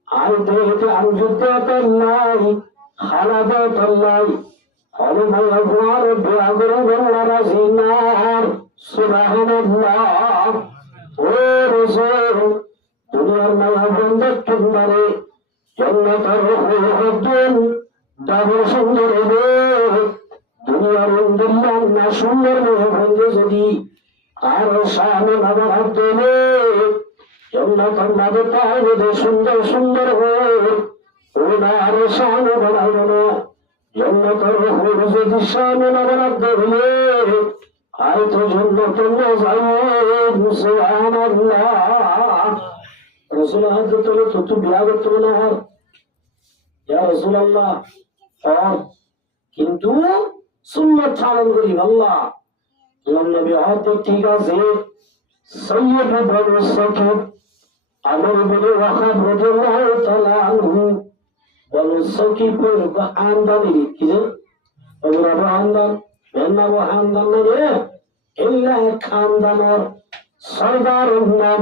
Al-Dayt al-Juddat Allah Khaladat Allah Halumay Abuar Biagur Allah Razinar Subhanallah O Rasul Dunia Maya Bundat Tumare জন্নতের হবেন ডাবল সুন্দর হবে দুনিয়ার ইন্দ্রিয়ান না সুন্দর মেয়ে ভঙ্গে যদি আর সামনে আমার হাত দেবে জন্নতের মাঝে তাহলে সুন্দর সুন্দর হয় ও না আর সামনে বানাইব না জন্নতের হয়ে যদি সামনে আমার হাত দেবে আয় তো জন্নতের না যাই সুবহানাল্লাহ রসুল হাত তোলে তো তুই বিয়া করতে না আর ইয়া রাসূলুল্লাহ আর কিন্তু সুন্নাত পালন করি আল্লাহ নবী হয়তো ঠিক আছে সৈয়দ বনু সাকিব আমর বনু ওয়াহাব রাদিয়াল্লাহু তাআলা আনহু বনু সাকিবের খানদানি কি যে ওরা খানদান মেনা খানদান রে ইল্লা খানদানের সরদারের নাম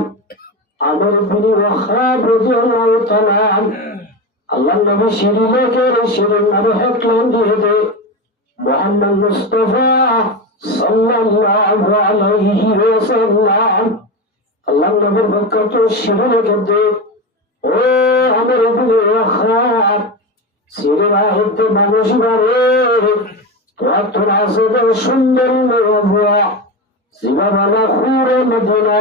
আমর বনু ওয়াহাব রাদিয়াল্লাহু তাআলা আল্লাহ নবী শিরিনকে শিরিন নামে হেকলাম দিয়ে দে মুহাম্মদ মুস্তাফা সাল্লাল্লাহু আলাইহি ওয়াসাল্লাম আল্লাহ নবীর বরকত শিরিনকে দে ও আমর বনু ওয়াহাব শিরিনা হতে মানুষ বারে তোরা আছে সুন্দর মেয়ে জীবনা খুরে মদিনা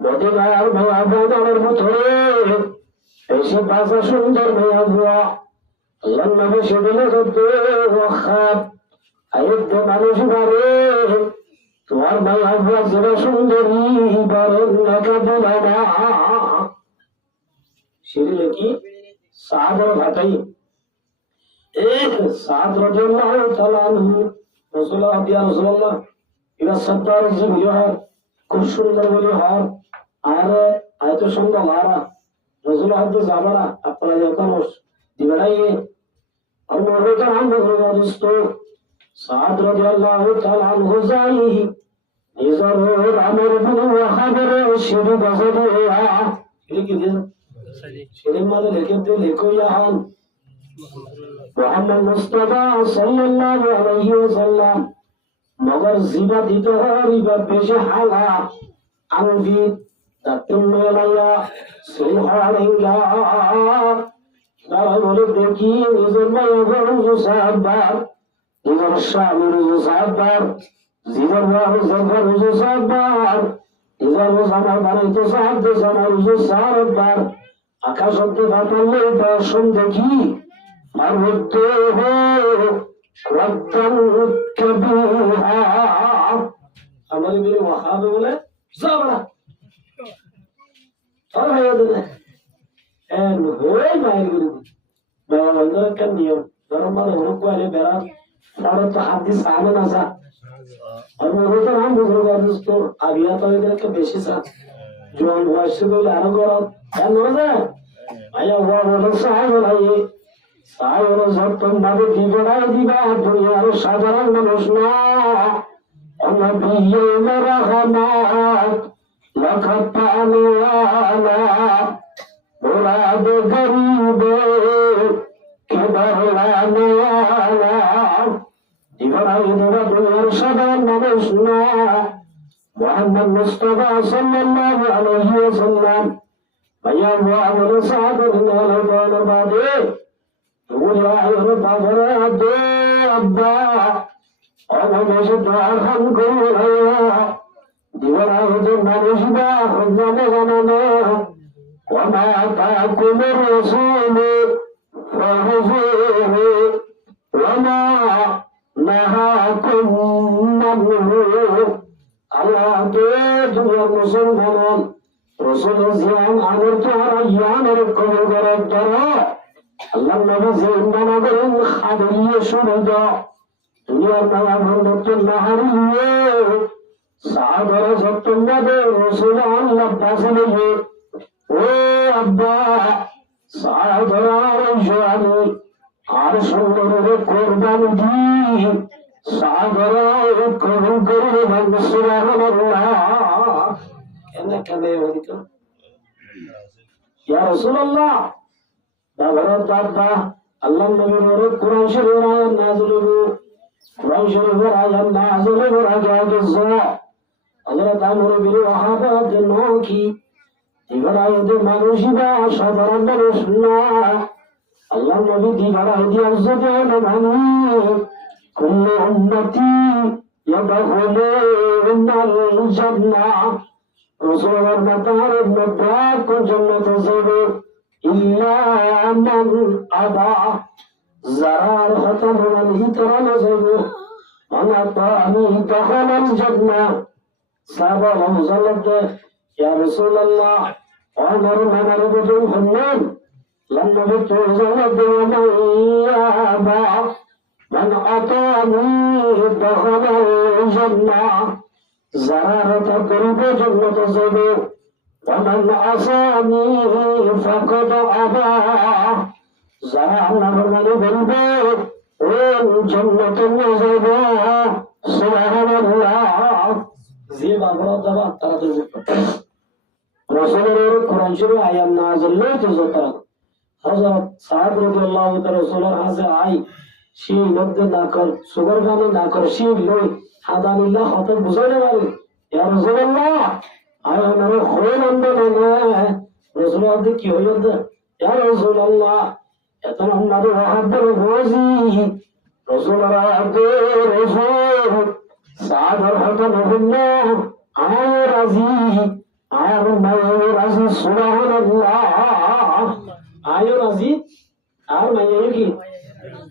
মদিনার মেয়া বাজারের ভিতরে এসে বাসা সুন্দর মেয়া বুয়া আল্লাহ নবী সেদিনে করতে ওয়াহাব আয়ুদ্ধ মানুষ বারে তোমার মেয়া বুয়া যেটা সুন্দরী বারে লেখা দিলা না সেদিনে কি সাদর ঘাটাই সাদ রাদিয়াল্লাহু তাআলা আনহু রাসূলুল্লাহ ইয়া রাসূলুল্লাহ ইলা সত্তার জিবি হয় খুব সুন্দর বলে হয় আর আয়তো সুন্দর মারা রসুল হাতে যাবারা আপনারা যখন দিবেড়াইয়ে আর মহরত নাম বলবো দোস্ত সাদ রাদিয়াল্লাহু তাআলা আনহু যাই নিজর আমর বনু ওয়াহাবের শিরু বাজারে কি দিন শিরিন মাঝে লিখে দে লেখো ইয়ান মুহাম্মদ মুস্তাফা সাল্লাল্লাহু আলাইহি ওয়াসাল্লাম মগর জিবা দিতে হরিবা বেশি হালা আনবি তাতুম মেলায়া সুবহানাল্লাহ তারা বলে দেখি নিজের মায়ের সাহাবার নিজের স্বামীর সাহাবার জীবন সাহাবার সাহাবার নিজের সাহাবার বানাইতে সাহায্য সাহাবার সাহাবার আকাশ হতে পারলে দর্শন দেখি আর হতে আমার মেয়ে ওয়াহাব বলে যাবড়া আর ভাইয়া দিলে এন্ড হই মাইর গুরু বেড়া বন্ধর একটা নিয়ম গরম মানে হরক করে বেড়া পড়ো তো হাদিস আনে না সা আর মোর তো নাম বুঝলো দোস্ত আবিয়া তো এদেরকে বেশি সা জোয়ান বয়স বলে আরো গরম কেন না ভাইয়া ওয়া বলে সাহেব ভাইয়ে সাহেব যতন ভাবে দিবড়াই দিবা দুনিয়ার সাধারণ মানুষ না নবী রহমত লখতানে আলা মুরাদ গরিব কে বরলানে আলা দিবড়াই দিবা দুনিয়ার সাধারণ মানুষ না মুহাম্মদ মুস্তাফা সাল্লাল্লাহু আলাইহি ওয়াসাল্লাম ভাইয়া ওয়া বলে সাহাবের নাল বাদে ওয়াইর বাগরে দে আব্বা অবশেষে দোয়াখান করে দিবরা হতে মানুষ বা হজ্জামে জানানো ওমা তাকুম রাসূল ফাহুযুহু ওমা নাহাকুম মানহু আল্লাহ কে দুনিয়ার মুসলমান রাসূল জিয়ান আগের তো আর ইয়ানের কবর করার দ্বারা আল্লাহ নবী জিন্দানা করেন খাদিয়ে শুরু দাও দুনিয়ার নানা ভন্ডত্ব না হারিয়ে সাহাবারা সত্যবাদে রসুল আল্লাহ পাশে নিয়ে ও আব্বা সাহাবারা আমি আর সুন্দরের কোরবানি দিই সাহাবারা কবুল করে ভাগ্য সুবহানাল্লাহ কেন ওদিকে ইয়া রাসূলুল্লাহ বাবার দাদা আল্লাহ নবীর ওরে কুরআন শরীফের আয়াত নাযিল হলো কুরআন শরীফের আয়াত নাযিল হওয়ার আগে আল্লাহ তাআলা নবীর ওয়াহাবের জন্য কি এবার আইতে মানুষই বা সাধারণ মানুষ না আল্লাহ নবী দিবারাই দিয়ে আসবে না মানি কুল্লু উম্মতি ইয়াদখুলুনাল জান্নাহ রাসূলের মাতার মধ্যে কোন জান্নাতে যাবে ইল্লা মান আবা যারার হাতার মানি তারা না যাবে আল্লাহ তাআলা দখলাল জান্নাহ সাহাবা মুজাল্লাদ ইয়া রাসূলুল্লাহ আমার নামের বদল হলেন لما بتوزد وميابا من أطاني دخل الجنة زرارة قرب جنة زبو ومن عصاني فقد أبا زرارة من قرب والجنة زبو سبحان الله زي بابا دبا ترى رسول الله قرآن شروع آيام نازل لا تزوجها হযরত সাদ রাদিয়াল্লাহু তাআলা রাসূলের কাছে আই সেই মধ্যে না কর সুগার গানে না কর সেই লই হাদানিল্লাহ হত বুঝাইতে পারে ইয়া রাসূলুল্লাহ আর আমার খোল আনবে না রাসূলুল্লাহ কি হইল ইয়া রাসূলুল্লাহ এত আমাদের ওয়াহাবের রোজি রাসূলুল্লাহ রাসূল সাদর হত নবুল্লাহ আয় রাজি আর মায় রাজি সুবহানাল্লাহ আয়ো রাজি আর মাইয়া কি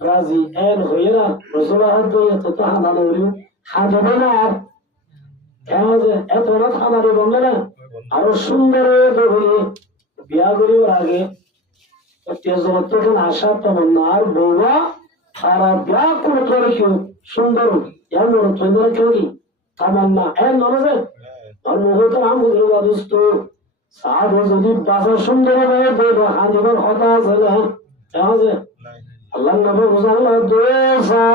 রাজি এর হয়ে না রসুল্লাহ তো হানা নড়ি হাজবে না আর এত রাত হানারে বললে না আরো সুন্দর হয়ে বিয়া করিবার আগে তখন আশা তামান্না আর বৌবা তারা বিয়া করতে কেউ সুন্দর এমন সুন্দর কেউ কি তামান্না এর নড়ে আর মুহূর্তে আম বুঝলো দোস্ত সাদ যদি বাসা সুন্দর হয়ে দেবে হাজিবার কথা আছে না আছে আল্লাহ নবী বুঝালো দোসা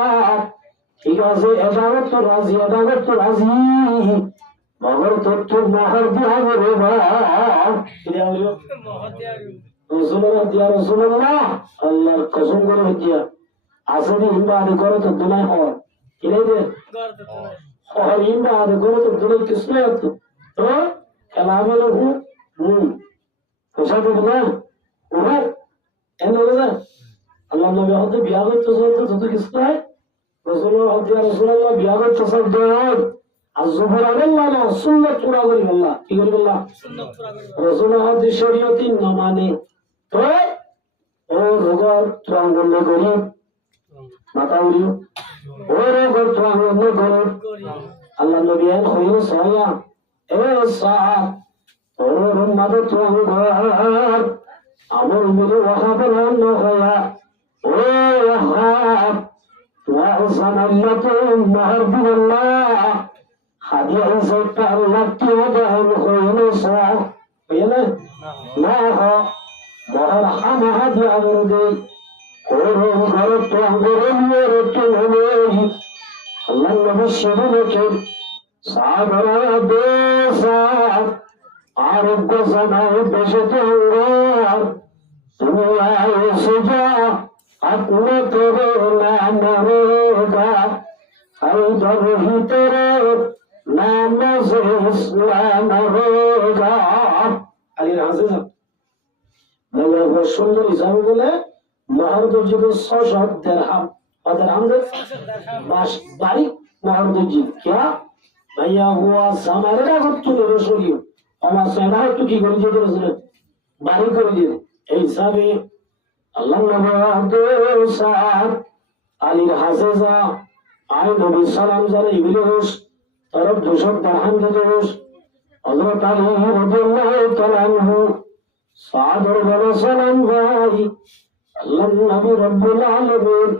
ঠিক আছে এটা তো রাজি এটা তো রাজি মগর তো মহর দিয়া রে রাসূলুল্লাহ আল্লাহর কসম করে দিয়া আসলে ইবাদত করে তো দুনিয়া হয় কিনে দে আর ইবাদত করে তো দুনিয়া কিসনে তো কালামে লোক পোশাক না ওরা এনে বলে আল্লাহ নবী হতে বিয়া করতে চলতে যত কিছু নাই রাসূলুল্লাহ বিয়া করতে চলতে আর জুবর আল্লাহ না সুন্নাত পুরা করি আল্লাহ কি করি আল্লাহ সুন্নাত পুরা করি রাসূলুল্লাহ হতে শরীয়তি না মানে তো ও রোগর ত্রাঙ্গন করি মাথা উড়িও ও রোগর ত্রাঙ্গন করি আল্লাহ নবী এর হইল সায়া এ সাহাব ওর মাদে ত্রাঙ্গর আমার মেরে ওয়াহাবের না হয় ও ওয়াহাব وأحسن لكم محب الله حديث التي ودهم خينصا ويلا ما هو مرحم هدي أمردي قولوا غرط وغرم ورطوه الله نبشر لكم صابر بيسا عرب قصنا بشت الله دنيا سجا अपने तेरे नाम रहेगा इधर ही तेरे नाम से इस्लाम रहेगा আলী রাজে বলে সুন্দর হিসাবে বলে মহারদজির 600 দিরহাম দিরহাম দে বাড়ি মহারদজি क्या भैया हुआ हमारे का कुछ नहीं रसोलियो আমার সেনা একটু কি করে দিতে রসুল বাড়ি করে দিন এই হিসাবে আল্লাহ নবী সাদ আলীর হাসেজা আই নবী সালাম জানে ইবলিস তরফ 200 দিরহাম দিতেস হযরত আলী রাদিয়াল্লাহু তাআলা আনহু সাদর বলে সালাম ভাই আল্লাহ নবী রব্বুল আলামিন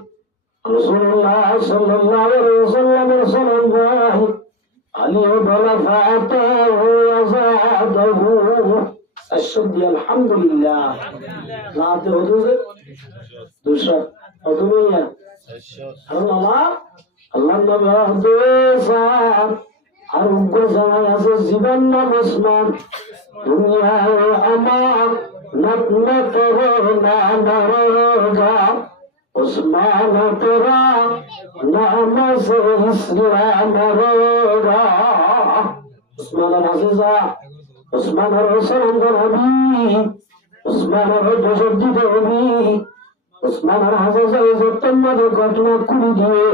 রাসূলুল্লাহ সাল্লাল্লাহু আলাইহি ওয়াসাল্লামের সালাম ভাই আলী বলে ফাতাহু ওয়াজাদাহু الشد الحمد لله لا تهدوز دوشا هدوية الله الله نبي هدوسا أرجو زمان زبان مسلم دنيا أما نتمترنا نرجع عثمان ترى نعمس إسلام رجع عثمان العزيزة উসমানের সালাম হবি উসমানের বসদ্দিত হবি উসমানের হাজার যতন মাঝে ঘটনা কুড়ি দিয়ে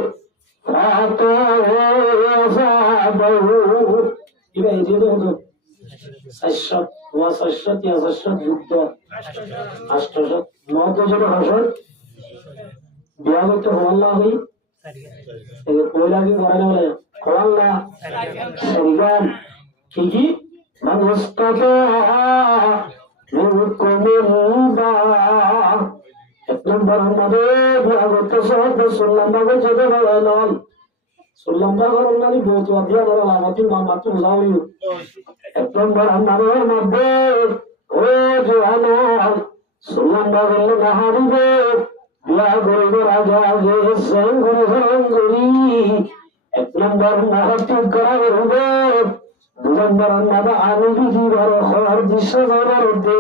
এবার এই যে হতো 400 যুক্ত 800 মহাপ্রচুর হাসর বিয়া করতে হল না হই পয়লা কি করা বলে হল না সরিগান কি কি মানুষ এক নম্বর আমাদের বিয়া করতে সব শুনলাম বাবু যেতে পারে নন শুনলাম বাবু মানে বহুত অধ্যয়ন হল আমাদের মামা তো যাও এক নম্বর আমাদের মধ্যে ও জোয়ান শুনলাম বাবু না হারিবে বিয়া করব রাজা আগে সঙ্গরি এক নম্বর মহতি করা হবে দু নম্বর আমাদের আমি বিধিবার হর দৃশ্য জানার মধ্যে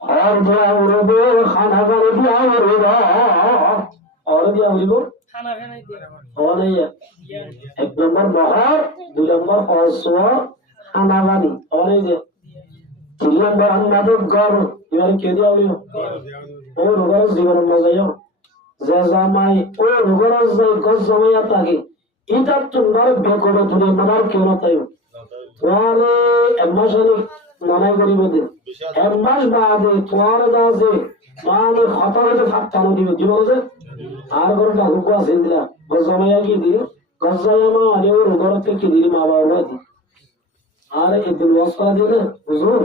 হর দেওয়া উড়বে খানা করে দিয়া উড়বে হর দিয়া উড়ব এক নম্বর মহর 2 নম্বর হর্ষ খানা বানি অনেক যে 3 নম্বর আমাদের গর এবারে কে দিয়া উড়ব ও রোগর জীবন মজাইও যে জামাই ও রোগর যাই গছ জমাইয়া থাকে এটা তোমার বেকবে তুলে মানার কেউ না তাই তোমারে এক মাস আগে মনাই করিব দিন এক মাস বাদে তোমার না যে মানে খতরে ফাটানো দিবে দিব যে আর করে ডাকুকু আছে দিলা গছ জমাইয়া কি দিল গছ জমাইয়া আরে ও রোগরতে কি দিল মা বাবা দি আর এই দিল ওয়াজ করা দিলে হুজুর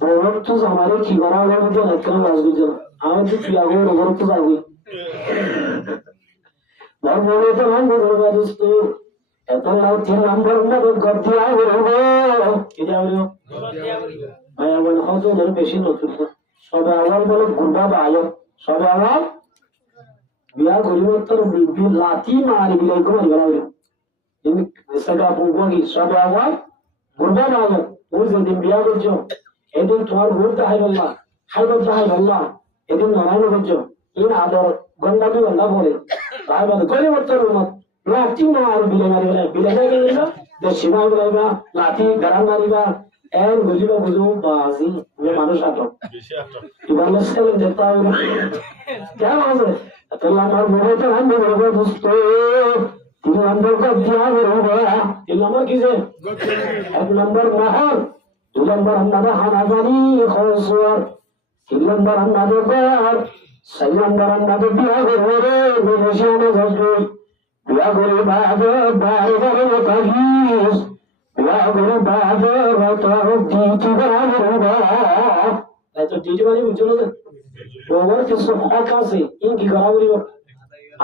বড় তো আমারে কি করা হলো বুঝে না কেন ওয়াজ বুঝে না আমি তো তুই আগে রোগর তো যাবি আর বলে তো আমি বলবো দোস্ত এত নাও 3 নম্বর মধ্যে গদ্দিয়া হইবে কি দিয়া হইলো ভাই আমার হয়তো ধরে বেশি নতুন সবে আওয়াল বলে গুরবা ভালো সবে আওয়াল বিয়া করিব তোর বি লাতি মারি বিলাই কো মারি গলা ইনি সগা পুগো কি সবে আওয়াল গুরবা ভালো ও যদি বিয়া করছো এদিন তোমার গুরতা হাইবল্লা হাইবল্লা এদিন নারায়ণ করছো ইন আদর গঙ্গাবি গঙ্গা বলে তাই বলে করি বর্তর মত লাঠি মার বিলে মারি বলে বিলে না গেল যে সীমা বলাইবা লাঠি গারাম মারিবা এর বুঝিবা বুঝু বাজি ওই মানুষ আটক ইবালে সেল যেতা হবে কেন আছে তাহলে আমার মনে তো আমি বলবো দোস্ত 3 নম্বর কা দিয়া হবে 3 নম্বর কি যে 1 নম্বর মহর 2 নম্বর আমাদের হানাজানি খসওয়ার 3 নম্বর আমাদের বার 4 নম্বর আমাদের বিয়া করে বিদেশে যাবে বিয়া করে বাদে বারে বারে তাগিস বিয়া করে বাদে রাতার দিতি বারে এই তো দিতি বারে বুঝলো না ওর কিছু হক আছে ইনকি করা বলিব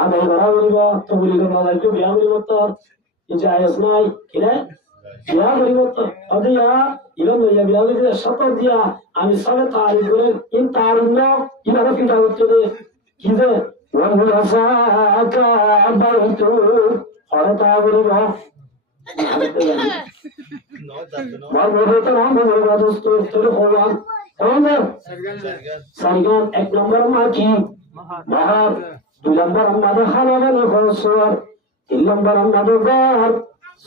আদায় করা বলিব তো বলিব না যাইতো বিয়া বলিব তো জায়েজ নাই কিরে বিয়া বলিব তো আদিয়া ইলম লইয়া বিয়া বলিব শত দিয়া আমি সবে তারিখ করে ইন তারিখ না ইনারা কি দাওয়াত দে কি যে وَمُلَسَاكَ بَيْتُ হরতা বলিব মরমতে নাম বলিব দোস্ত তোর হওয়ান হওয়ান সাইগান 1 নম্বর মা কি মহাব 2 নম্বর আমাদের হালালে খসর 3 নম্বর আমাদের গার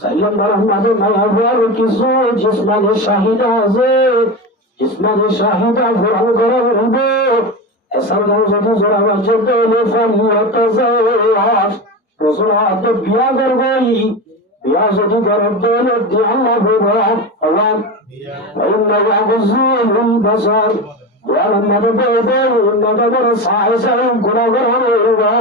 4 নম্বর আমাদের মায়াবার কিছু জিসমানে শাহিদা আছে জিসমানে শাহিদা ফুরান করে হবে এসার গাঁও যত জোড়া বাজে তোলে ফালিয়াতাজাওয়াজ রসুল আদ বিয়া করবই বিয়া যদি করব তোলে দিয়াল্লাহ ববা আওয়াজ ইন্না ইয়াগুজুল বাসার ওয়াল মাদবে নাদার সাইসা গুনা গুনা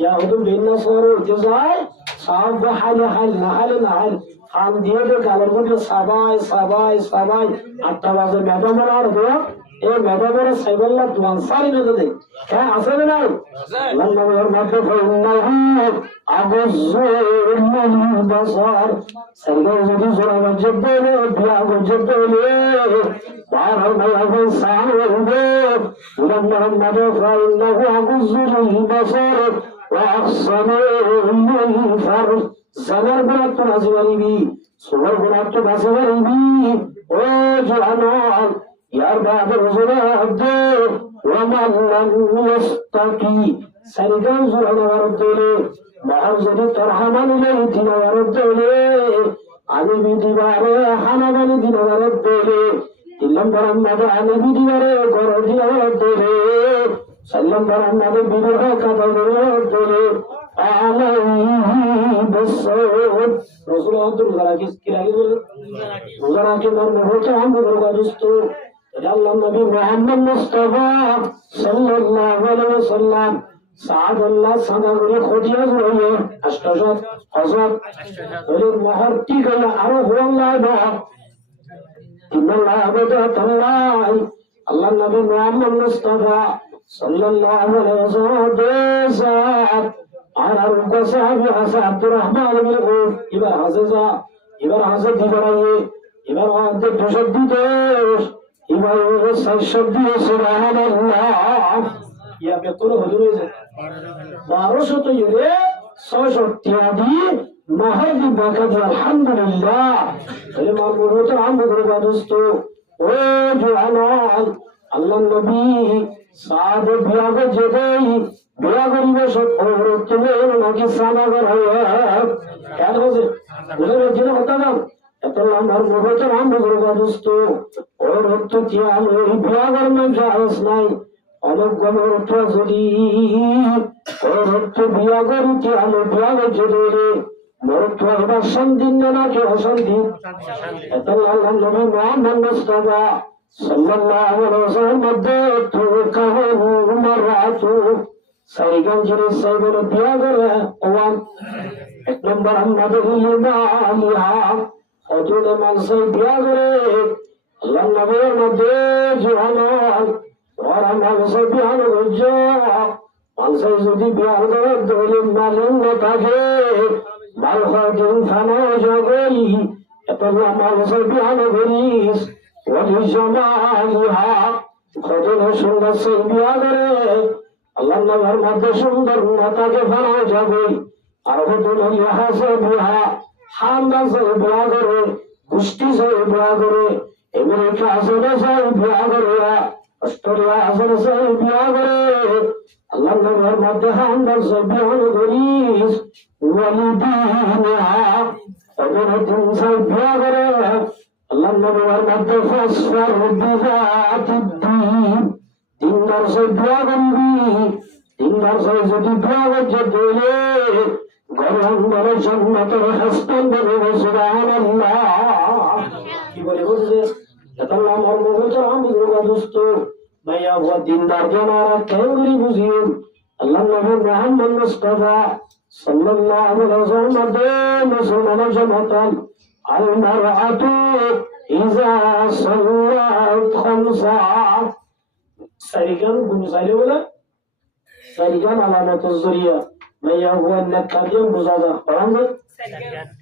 ইয়াহুদু বিন্নাসর জাযাই সাব হাল হাল নাহাল নাহাল খান দিয়ে দে কালের মধ্যে সাবাই 8টা বাজে মেডাম আর দো এ মেডামের সাইবল্লা দুয়ান সারি না দে হ্যাঁ আছে না আল্লাহর মাঝে ফইন্নাহু আগুজুল বাসার সাইগো যদি জোরা বাজে বলে বিয়া বাজে বলে বার হবে সান হবে আল্লাহর মাঝে ফইন্নাহু আগুজুল বাসার ওয়া আকসানুল ফার জানার গুনাহ তো নাজিবারিবি সুবর গুনাহ তো নাজিবারিবি ও জানাল ইয়ার বাদে রসুলের আব্দে ওয়ামান লাম ইয়াস্তাকি সাইগান জুরানা ওয়ারদলে মহার যদি তরহামান ইলাই দিনা ওয়ারদলে আলিবি দিবারে হানাবানি দিবারে দেরে 3 নম্বর আমাদের আলিবি দিবারে গরর দিবারে দেরে 4 নম্বর আমাদের বিবাহ কাদা দেরে আলাইহি বিসসাদ রাসূলুল্লাহ রোজা কি লাগে রোজা রাখে মর্ম হচ্ছে আমাদের দোস্ত আল্লাহ নবী মুহাম্মদ মুস্তাফা সাল্লাল্লাহু আলাইহি ওয়াসাল্লাম সাহাবাল্লাহ সানাগুলো খোঁজিয়া রইয়ে 800 হযরত ওই মহরটি গেল আরো হল্লা না ইন্নাল্লাহ আবাদাতাল্লাহ আল্লাহ নবী মুহাম্মদ মুস্তাফা সাল্লাল্লাহু আলাইহি ওয়াসাল্লাম আর সাহাবী হাসান আব্দুর রহমান ইবনে আউফ এবার হাসে দিবারে এবার আমাদের প্রশব্দিত এবার সাইশব্দি সুবহানাল্লাহ ইয়া বেতন হুজুর হয়েছে 1200 ইয়ে 600 দিয়ে নহর দি বরকত আলহামদুলিল্লাহ তাহলে মারুত আমগুলো দোস্ত ও জওয়ান আল্লাহ নবী সাদ বিয়াগ যেই বিয়া করিবে সব তুমি নাকি সানাগর হয় কেন হচ্ছে বুঝে যেন হতা না এত আমার মুখত আমগুলো দোস্ত ও রক্ত চিয়াল ওই বিয়া করবে জায়েজ নাই অনেক গণরত্ব যদি রক্ত বিয়া করিতে আলো বিয়া যদি মরত্ব এবার শান্তি নাকি অশান্তি এত আল্লাহ নবী মুহাম্মদ মুস্তাফা সাল্লাল্লাহু আলাইহি ওয়াসাল্লাম মধ্যে তো কাহু মারাতু সাইগান জিরে সাইবল বিয়া করে ওয়ান 1 নম্বর আমাদের লিমালিহা হযরত মানসাই বিয়া করে আল্লাহ নবীর মধ্যে জওয়ান और हमारे से बिहान गुजो हमसे जुदी बिहान को दोली मालूम न ताके माल खादिन खाना जो गई तो हमारे से बिहान गुरीस वही जमालिहा खुद सुंदर से बिहान करे अल्लाह ने घर मध्य सुंदर माता के खाना जो गई और खुद यहाँ से बिहा खानदान से बिहान करे गुष्टी से बिहान करे अमेरिका से बिहान करे অস্ট্রেলিয়া আসলে সেই বিয়া করে আল্লাহ নবীর মধ্যে হামদার সে বিয়ান করিস ওয়ালিদিনহা অবনতুন সেই বিয়া করে আল্লাহ নবীর মধ্যে ফসফর বিজাতিদ্দিন দিনদার সে বিয়া করবি দিনদার সে যদি বিয়া করছে দিলে গরম বলে জন্নতের হাসপান বলে সুবহানাল্লাহ কি বলে বুঝছে এটা আমার মহতর আমগুলো দোস্ত ভাইয়া ওয়া দিনদার জানারা কেউরি বুঝিয়েন আল্লাহ নবী মুহাম্মদ মুস্তাফা সাল্লাল্লাহু আলাইহি ওয়াসাল্লাম মুসলমানের জামাতান আল মারআতু ইযা সাল্লাত খামসা সাইগান গুনসাইলে বলে সাইগান আলামাতুজ জরিয়া ভাইয়া ওয়া নাকাদিম বুঝাদা পড়ান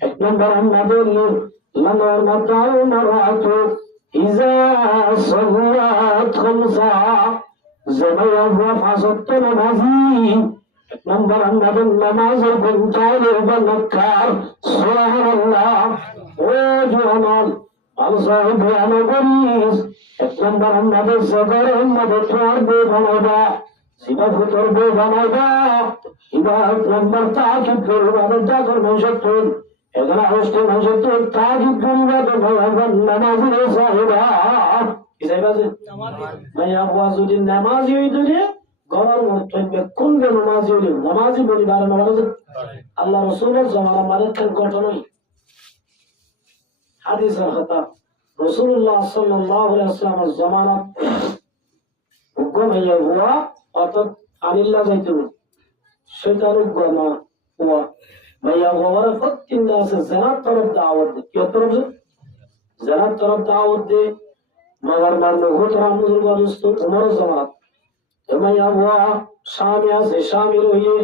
1 নম্বর আমাদের লানার মাতাল মারআতু إذا صلت خمسة زميا هو فاسط نمازي نمبر أنه النماز بنتالي بنكار سبحان الله وجمال الصاحب أنا قريس نمبر أنه الصغر أنه توار بغنودا سيما فتر بغنودا إذا نمبر تاكد كربا جاكر منشطون এখানে অবস্থা হচ্ছে তাজিদ গুনবা তো ভগবান নামাজের সাহেবা কি সাহেব আছে মাইয়া ওয়াজুদ্দিন নামাজি হইতো যে গরর মর্তবে কোন নামাজি হইলো নামাজি পরিবার নামাজ আল্লাহ রাসূলের জামানা মানে কোন ঘটনাই হাদিসের কথা রাসূলুল্লাহ সাল্লাল্লাহু আলাইহি ওয়াসাল্লামের জামানা হুকুম হইয়া হুয়া অর্থাৎ আনিল্লাহ যাইতো শয়তান হুকুম হুয়া भैया हमारा फक्त से जनात तरफ दावत दे क्यों तरफ से जनात तरफ दावत दे मगर मान लो हो तरह मुसलमान दोस्तों उमर जमात तो भैया हुआ शामिया से शामिल हुए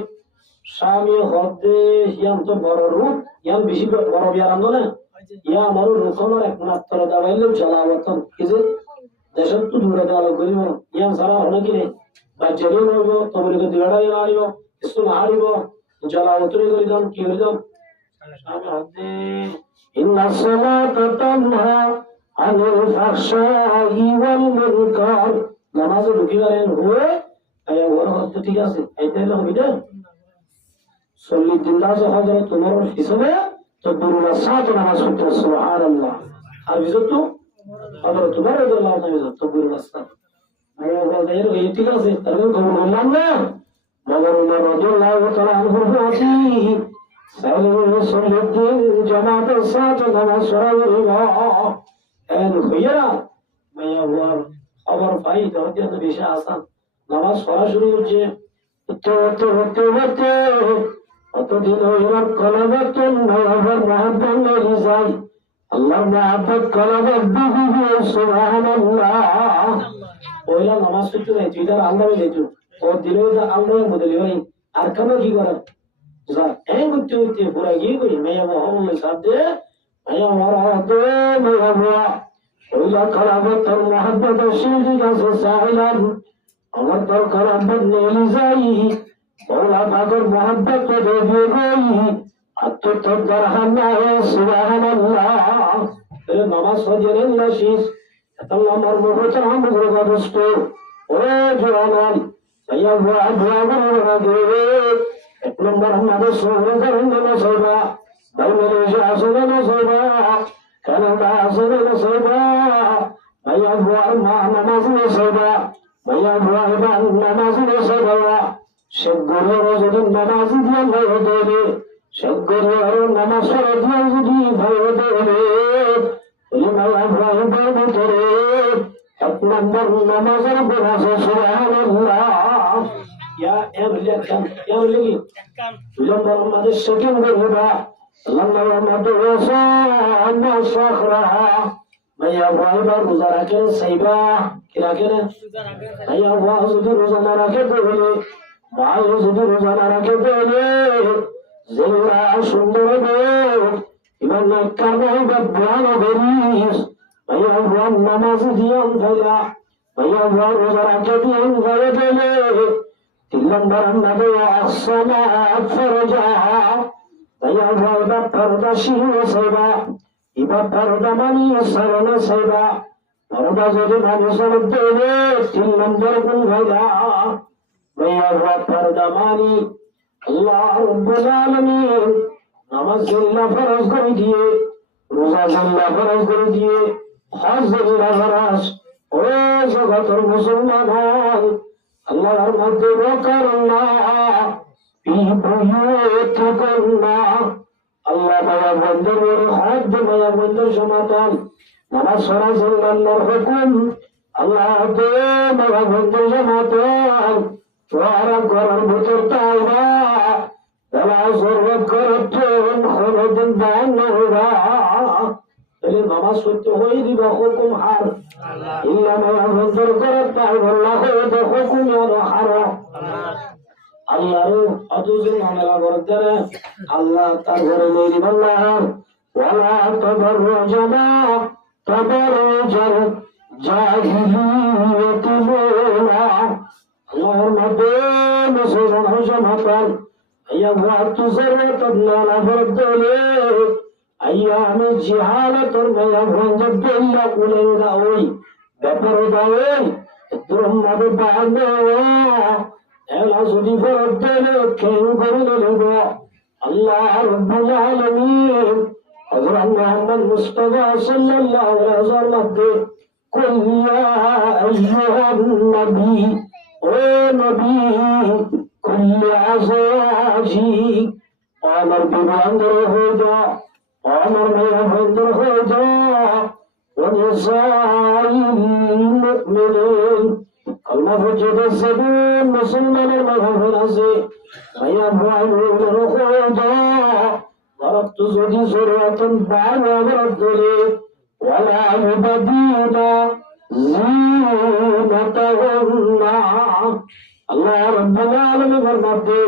शामिया होते याम तो बड़ा रूप याम बिशी बड़ा बियार आंदोलन या हमारे रुकनों एक नातर दावैले चलावतन किसे देशत तो दूर दालो करी मनो याम सारा होने की नहीं बच्चे लोगों तो बोले कि दिवाड़ा ये नारियो इसको नारियो जलावतरी करिदाम की करिदाम शाम हदे इन्ना सलाता तन्हा अनिल फहशाई वल मुनकर नामाज़े ढुकी करें हुए आया वो तो ठीक है ऐसे लोग बिटे 40 दिन से हजरत उमर फिसले তকবীরুল সাত নামাজ পড়তে সুবহানাল্লাহ। আর বিজত হযরত উমর রাদিয়াল্লাহু তাআলা তকবীরুল সাত আয়া বলেন এই ঠিক আছে তাহলে কবুল বললাম না মগর উমর রাদিয়াল্লাহু তাআলা আনহু আছি সাইয়্যিদুল মুসল্লিন জামাতের সাথে নামাজ পড়া এন হইয়া মায়া ওয়ার খবর পাই দরজা তো বেশি আসান নামাজ পড়া শুরু হচ্ছে হতে অতদিন ওইবার কলাবাতুন নয়বার মহাব্বত নলি যাই আল্লাহর মহাব্বত কলাবাত বিবি সুবহানাল্লাহ ওইলা নামাজ পড়তে যাই তুই তার আল্লাহ যাইতো ও দিলে আল্লাহর বদলি হয় আর কেন কি করে যা এই করতে হইতে পুরা গিয়ে করি মায়া মোহাম্মদ সাথে মায়া মারা দে মায়া ওইলা কলাবাতুন মহাব্বত শিরকি গাছে সাইলাম আমার দরকার আব্বাদ নেলি যাই ওলা বাগর মোহাম্মদ কে দেবে গই আত্মতর দরহানা হে সুবহানাল্লাহ এর নামাজ ফজরের নাশিস আল্লাহ আমার মুহূর্তে আমগুলো গদস্ত ও জওয়ান সাইয়া ওয়া আবওয়া দেবে এক নম্বর আমাদের শহরে করেন না সবা বাংলাদেশে আসলে না সবা কানাডা আসলে না সবা ভাইয়া ওয়া মা নামাজ না সবা ভাইয়া ওয়া নামাজ না সবা শেখগরের যদি নামাজ দিয়ে ভয় দেবে শেখগরের নামাজ দিয়ে যদি ভয় দেবে মায়া ভয় ভিতরে এক নম্বর নামাজের বরাসে সুবহানাল্লাহ ইয়া এমলেকান এমলেকি দুই নম্বর আমাদের সেকেন্ড করবা আল্লাহ আমাদের ওসা আল্লাহ সাখরা মায়া ভয় বা রোজা রাখে সাইবা কি রাখে না মায়া ভয় যদি রোজা না রাখে তাহলে মায়ে যদি রোজা না রাখে তাহলে জেরা সুন্দর হবে ইমান নেককার নয় বা জ্ঞান করিস ভাইয়া ভয় নামাজ দিয়ান ভাইয়া ভাইয়া ভয় রোজা রাখে দিয়ান ভাইয়া দিলে তিন নম্বর আমাদের আসসালাত ফরজা ভাইয়া ভয় বা পর্দা শিহ সাইবা ইবা পর্দা মানি সরনা সাইবা পর্দা যদি মানুষের দেবে তিন নম্বর গুণ ভাইয়া ভাইয়া ভয় পর্দা মানি আল্লাহ রব্বুল আলামিন নামাজ জিল্লা ফরজ করে দিয়ে রোজা জিল্লা ফরজ করে দিয়ে হজ জিল্লা ফরজ ও জগতের মুসলমান হন আল্লাহর মধ্যে বকরনা বিবুয়ুতিকুন্না আল্লাহ মায়া বন্ধের হজ মায়া বন্ধের সমাধান নামাজ পড়া জিল্লার হুকুম আল্লাহ দে মায়া বন্ধের সমাধান তোরা ঘরের ভিতর তাইবা এলা সর্বত করতেন খরদিন বান্নরা এলে নামাজ পড়তে হই দিবা হুকুম হার ইল্লা মায়া বন্ধের করে তাই আল্লাহ হইতে হুকুম আর হার আল্লাহর অতুজন আমেলা করতে আল্লাহ তার ঘরে মেরি আল্লাহ ওয়ালা তাবাররুজনা তাবাররুজাল জাহিলিয়াতি মুলা আল্লাহর মধ্যে মুসলমান সমাতান আইয়া ওয়াতু জারাতান লা বদলে আইয়া আমি জিহালাতুর মায়া ভঞ্জবিল্লা কুলেনা ওই ব্যাপার দাওই দ্রম্মাবে বানে এলা যদি বদলে কেন করে নেব আল্লাহ রাব্বুল আলামিন হযরত মুহাম্মদ মুস্তাফা সাল্লাল্লাহু আলাইহি ওয়াসাল্লাম কুল ইয়া আইয়ুহান নবী ও নবী কুল আজওয়াজি আমার বিবান্ধর হয়ে যা আমার মেয়ে বন্ধর হয়ে যা ওনিসাইল মুমিনিন আল্লাহ যদি সেদিন মুসলমানের মাঝে আছে ভাইয়া ভাইয়ের হয়ে যা ضربت زوجي زرعة بعد وردلي ولا يبدين زينتهن الله رب العالمين فرماتے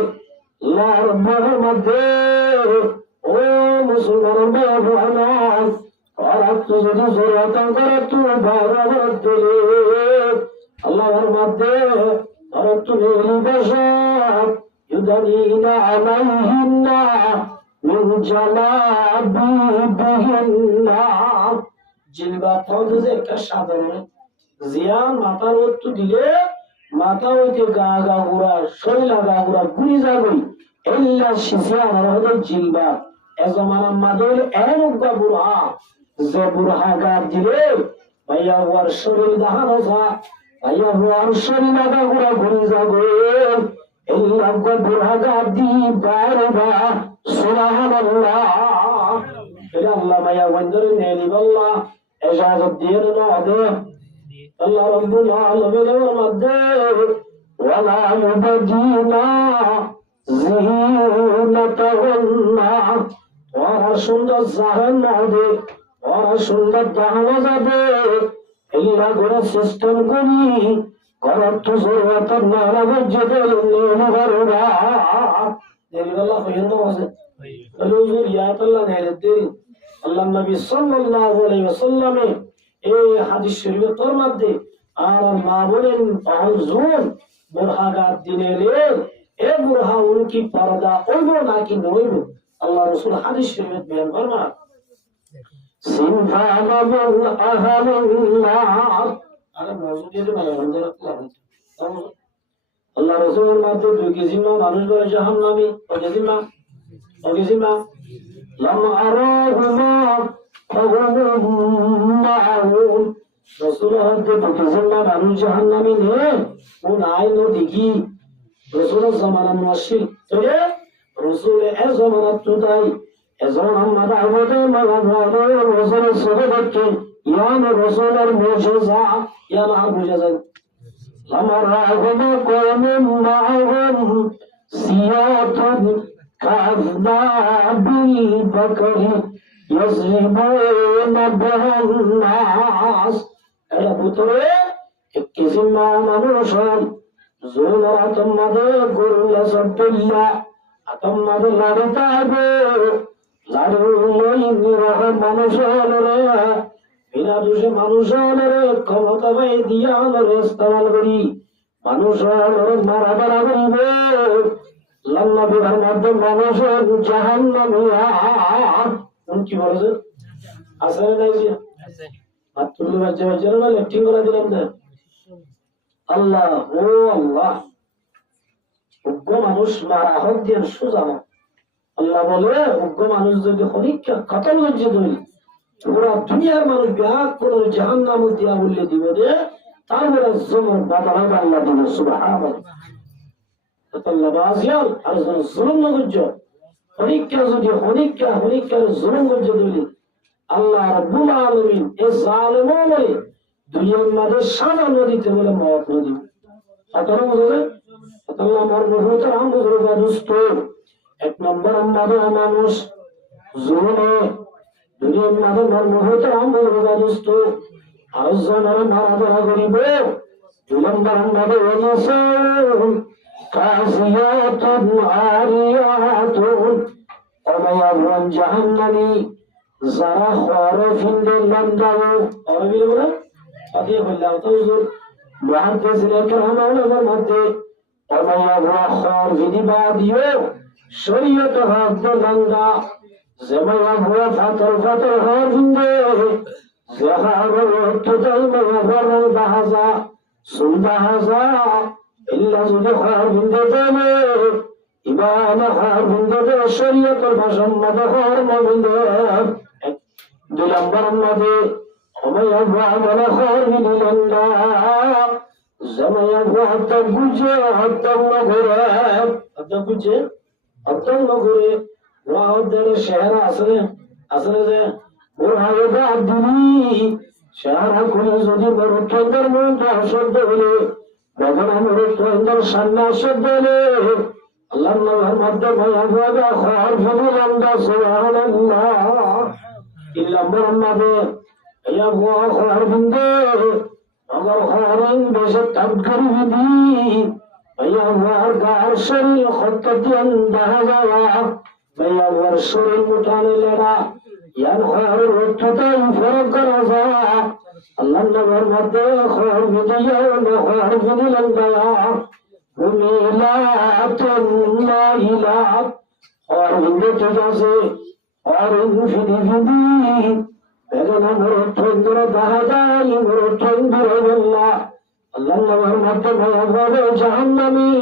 الله رب العالمين او مسلمان بابوان ضربت زوجي زرعة ضربت بعد وردلي الله فرماتے ضربت للبشر يدنين عليهن من جلابيبهن জিলবা ফরজ একটা সাধারণ জিয়ান মাথার ওত্তু দিলে মাথা হইতে গা গা ঘোরা শরীর গা ঘোরা ঘুরি যাবে এল্লা শিশিয়ান হলো জিলবা এজমান আমাদের এনুগা বুড়া যে বুড়া গার দিলে ভাইয়া ওর শরীর দাহানো যা ভাইয়া ওর শরীর আগা গুড়া ঘুরে যাবে এই লাগা বুড়া গার দি বারবা সুবহানাল্লাহ এটা আল্লাহ ভাইয়া বন্ধুরে নেলি বল্লা এজাজত দিয়ে না দে আল্লাহ রাব্বুল আলামিনের মধ্যে ওয়ালা ইউবদিনা জিনাতাহুন্না ওরা সুন্দর জাহান হবে ওরা সুন্দর দাহানো যাবে এগুলা করে সিস্টেম করি করার তো জরুরত না রাজ্যে নেই করবা দেরিবেলা হইল না আছে হুজুর ইয়াতাল্লাহ নেই আল্লাহ নবী সাল্লাল্লাহু আলাইহি ওয়াসাল্লামে এই হাদিস শরীফের মধ্যে আর মা বলেন হুজুর বুরহাগার দিনে রে এ বুরহা উনকি পর্দা হইব নাকি নইব আল্লাহ রাসূল হাদিস শরীফে বয়ান ফরমান সিনফানাবুল আহলুল্লাহ আরে মওজুদের মানে আল্লাহ রাসূলের মধ্যে দুই কিসিমা মানুষ বলে জাহান্নামী ও কিসিমা লাম আরাহুমা ফাহুম মাউন রাসূলের মধ্যে দুই কিসিমা মানুষ জাহান্নামী নে ও নাই নো দিকি রাসূলের জামানা মুশরিক তো রাসূল এর জামানা তো তাই এজন আমরা আমাদের মানবতার রাসূলের সাহাবাকে ইয়ান রাসূলের মুজিজা ইয়ান মুজিজা লামারাহুম কওমুম মাআহুম সিয়াতুন কাযযাবিল বাকরি ইয়াযরিবুনা বিহান নাস এরা ভিতরে এক কিসিম মানুষ জোনরা তোমাদের গুরুল্লাহ সাব্বিল্লাহ তোমাদের লাড়িতে হবে লাড়ি নিরহ মানুষ হলে বিনা দোষে মানুষ হলে ক্ষমতা পাই দিয়া হলে ইস্তেমাল করি মানুষ হলে মারা মারা করিবে লম্বা বিধার মধ্যে মানুষের জাহান্নামিয়া কি বলেছে আছে না নাই আর তুল্লি বাচ্চা বাচ্চারা না লেফটিং করে দিলাম না আল্লাহ ও আল্লাহ উগ্র মানুষ মারা হোক দিয়ে সোজা না আল্লাহ বলে উগ্র মানুষ যদি হরিক্ষা কতল গজ্জে ধরি পুরা দুনিয়ার মানুষ বিহার করে জাহান্নাম দিয়া বললে দিব রে তারপরে জমর বাধা হবে আল্লাহ দিব সুবহানাল্লাহ আল্লাহ বাজিয়াল আর জুলুম না গজ্জ হরিক্ষা যদি হরিক্ষার জুলুম গজ্জে ধরি আল্লাহ রাব্বুল আলামিন এ জালেমও বলে দুনিয়ার মাঝে সাদা নদীতে বলে মত নদী আতারা বলে আল্লাহ আমার বহুতর আমুজরবা দুষ্ট এক নম্বর আমাদের মানুষ জুলুমে দুনিয়ার মাঝে আমার বহুতর আমুজরবা দুষ্ট আর জনরা মারা ধরা করিব দুই নম্বর আমাদের ওয়ানাসুন কাসিয়াতুন আরিয়াতুন অমায়াবুন জাহান্নামী যারা খরে ফিন্দে লন্দাও অরবি বলে আদি বললাম তো হুজুর মুহাদ্দিসিনে কেরামের মধ্যে অমায়াবুন খর বিদিবা দিও শরীয়ত হক লন্দা জমায়াবুন ফাতর হর ফিন্দে জাহারো তুদাই মাবরন বাহাজা সুলবাহাজা ইল্লা যদি খর ফিন্দে দেবে ইমান হর ফিন্দে শরীয়তের ভাষামত হর মবিন্দে দুই নম্বর মধ্যে অমায়াবুয়া বলে খর বিদিলন্দা জমায়াবুয়া হত্যা গুজে হত্যা নগরে হত্যা গুজে হত্যা নগরে ওয়াহদের শহর আসলে যে ওরাইবা দিলি শহর করে যদি মরুত্তর মধ্যে শব্দ হলে বেদনা মরুত্তর সান্না শব্দ হলে আল্লাহ নবীর মধ্যে ভয়াবহ খর বিদিলন্দা সুবহানাল্লাহ তিন নম্বর মধ্যে ইয়াবুয়া খর বিন্দে अगर हरिन बेशक तबकरी विधि भैया वार गार शरीर खत्तियन दहजावा भैया वार शरीर मुठाने लेना यान खर रोटताई फरक कराजा अल्लाह नगर मध्य खर विधिया न खर विधि लंगाया उमिलातन ला इलाह और विधि तुझसे और विधि বেদনা মরুত্তর দাহাজাই মরুত্তর আল্লাহ নবীর মধ্যে ভয়াবহ জাহান্নামী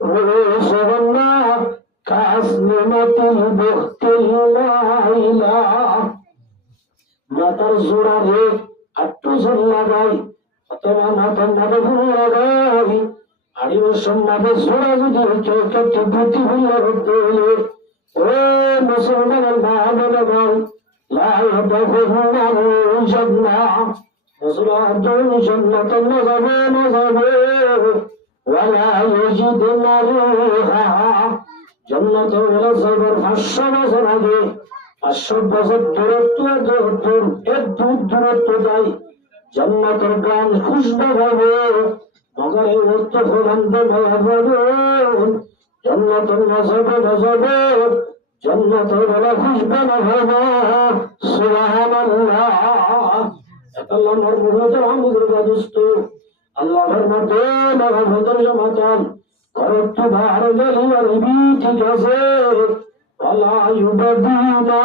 ওরে সোহন্না কাসনিমাতিল বুখতিল লাইলা মাতার জোড়া রে আট্টু জল লাগাই অথবা মাথার মাথা ফুল লাগাই আড়িবার সম্মানে জোড়া যদি চৌকাটি বুদ্ধি ফুল্লা করতে হলে ও মুসলমানের মা বলে বল লাই মুসলমান জন্নত না যাবে না যাবে ওয়ালা ইয়াজিদুনা রিহা জান্নাত ওয়ালা যাবার 500 বছর আগে 500 বছর দূরত্ব দূরত্ব যাই জান্নাতের গান খুশবু হবে মগর এই অর্থ ফলান্তে হবে জান্নাতের নজবে নজবে জান্নাতের বেলা খুশবু না হবে সুবহানাল্লাহ আল্লাহ মরহুমত আমুদের দোস্ত আল্লাহর মতে মহব্বতের সমাচার করত ভার গলি আরবি ঠিক আছে ওয়ালা ইউবাদিনা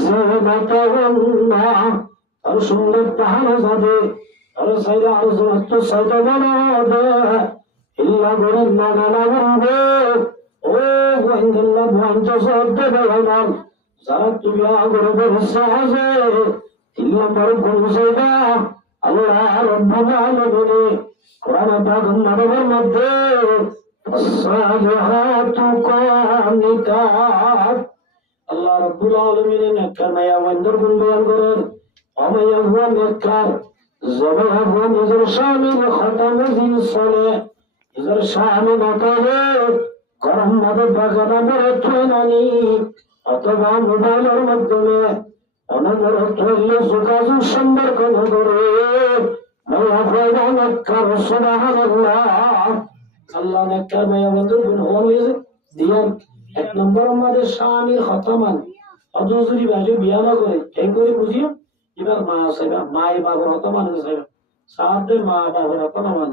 জিনাতাহুন্না আর সুন্দর তাহার সাথে আর সাইরা আর জমাত সাইরা বানাবে ইল্লা গরিব না না গরিবে ও গোয়েন্দাল্লাহ ভঞ্চ সদ্দে বেলাল যারা তুমি আগরে বসে আছে ইল্লা পর গুনসাইবা আল্লাহ রব্বুল আলামিন কোরআন পাক নবীর মধ্যে সালিহাতু কানিতাত আল্লাহ রব্বুল আলামিন নেককার মায়া বন্দর গুণ বয়ান করেন আমায়া হুয়া নেককার জবাহ হুয়া নিজের শামিল খাতামে দিন সলে নিজের শামে নতরে গরম মধ্যে বাগানা মরে থনানি অথবা মোবাইলের মাধ্যমে অনবরত হইলে যোগাযোগ সম্পর্ক করে মায়া হুয়া নেককার সুবহানাল্লাহ আল্লাহ নেককার মায়া বন্দর গুণ হয়েছে দিয়ান এক নম্বর আমাদের স্বামীর খতমান অদুজুরি বাজে বিয়া না করে কেন করে বুঝিও এবার মা সাহেব মাই বাবার খতমান সাহেব সাথে মা বাবার খতমান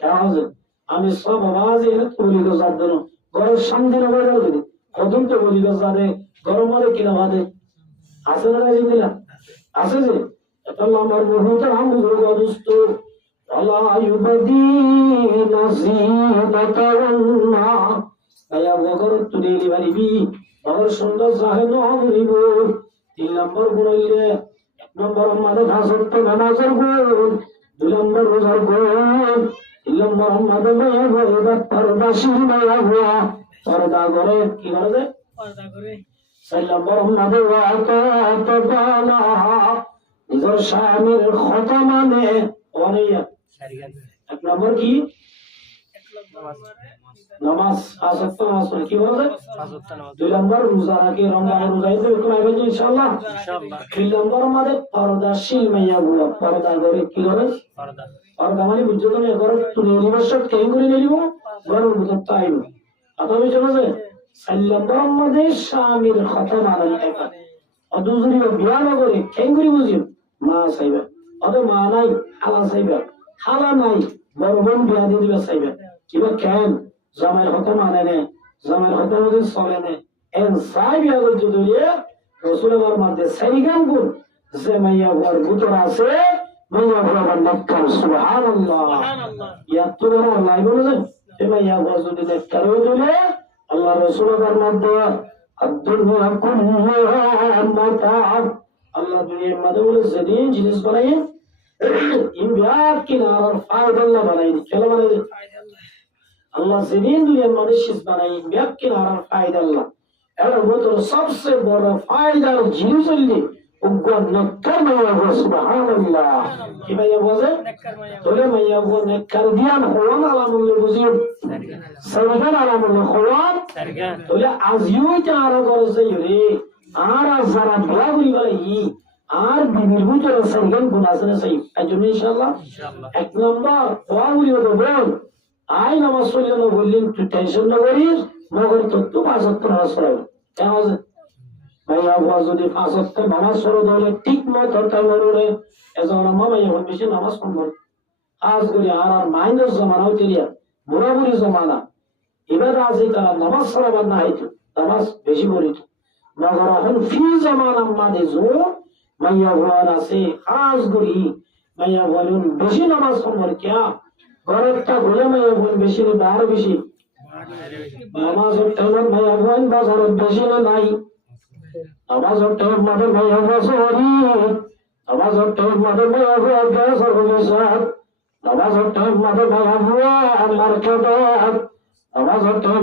কেন আমি সব আওয়াজ এনে তুলি গো জাদনো ঘরের সামনে না বাইরে দিই কদম তো বলি গো জাদে গরম মানে কিনা বাদে আছে না জিনিলা আছে যে এটা আমার মুহূর্তে আমুর গদুস্ত আল্লাহ ইউবাদিনা জিনাতাহুন্না আয়া বগর তুলি লিবারিবি বগর সুন্দর সাহে নহরিব 3 নম্বর গুণ হইলে 1 নম্বর আমাদের ফাসত নামাজের গুণ 2 নম্বর রোজার গুণ 3 নম্বর আমাদের মায়া গয়বা পরদাশির মায়া হুয়া পর্দা করে কি করে পর্দা করে 4 নম্বর আমাদের ওয়াতাত বালা নিজের স্বামীর খতমানে অনিয়া 1 নম্বর কি নামাজ আসত নামাজ কি বলে 2 নম্বর রোজা রাখে রমজান রোজাই তো কোন আইবে ইনশাআল্লাহ 3 নম্বর আমাদের পর্দাশীল মাইয়া গুলো পর্দা করে কি করে পর্দা মানে বুঝছো না এবারে তুমি নিবসত কেন করে নিলিব গরম মত টাইম আতাবে জানাবে 4 নম্বর আমাদের স্বামীর খতম আলাল একা অদুজুরি বিয়া না করে কেন করে বুঝিও মা সাইবা অদ মা নাই খালা সাইবা খালা নাই বড় বোন বিয়া দিয়ে দিবা সাইবা কিবা কেন জামাই হতো মানে নে জামাই হতো মধ্যে চলে নে এন সাইবি আগল যদিয়ে রাসূলুল্লাহর মধ্যে সাইগান গুণ যে মাইয়া ঘর ভিতর আছে মাইয়া ঘর নেককার সুবহানাল্লাহ ইয়া তোরা আল্লাহ বলেন এই মাইয়া ঘর যদি নেককার হয়ে দিলে আল্লাহ রাসূলুল্লাহর মধ্যে আদ-দুনিয়া কুল্লুহা মাতা আল্লাহ দুনিয়ার মধ্যে বলে যেদিন জিনিস বানাই ইমবিয়াত কিনার ফায়দাল্লাহ বানাই কেন বানাই আল্লাহ যেদিন দুনিয়ার মানুষ বানাই ব্যাখ্যা আর ফায়দা আল্লাহ এর ভিতর সবচেয়ে বড় ফায়দার জিনিস হইলে উগ্র নেককার মাইয়া গো সুবহানাল্লাহ কি মাইয়া বোঝে তোলে মাইয়া গো নেককার দিয়ান হওয়ান আলামুল্লাহ বুঝিও সরগান আলামুল্লাহ হওয়ান তোলে আজিও তারা করছে রে আর যারা বিয়া করি বলে আর বিবির ভিতরে সরগান গুণ আছে না সেই এজন্য ইনশাআল্লাহ 1 নম্বর ওয়া বলিও তো বল আই নামাজ পড়লে না বললেন তুই টেনশন না করিস মগর তো 5 ওয়াক্ত নামাজ পড়াবে কেন আছে ভাইয়া আওয়াজ যদি 5 ওয়াক্ত নামাজ পড়ো তাহলে ঠিক মতো টাইম করে এজন্য মামা এখন বেশি নামাজ পড়বে আজ করি আর মাইনাস জামানা হইতেরিয়া বুড়াবুড়ি জামানা এবার আছে তারা নামাজ পড়াবার না হইতো নামাজ বেশি পড়িত মগর এখন ফি জামানা মানে জো মাইয়া ভোয়ার আছে আজ করি মাইয়া বলুন বেশি নামাজ পড়বে কিয়া ঘরেরটা ঘুরে মাইয়া বোন বেশি নেবে আরো বেশি নামাজের টাইমে ভাই আগুন বাজারে বেশি না নাই নামাজের টাইম মাঠে ভাই আগুন নামাজের টাইম মাঠে ভাই আগুন গ্যাসের অভিশাপ নামাজের টাইম মাঠে ভাই আগুন মার্কেট নামাজের টাইম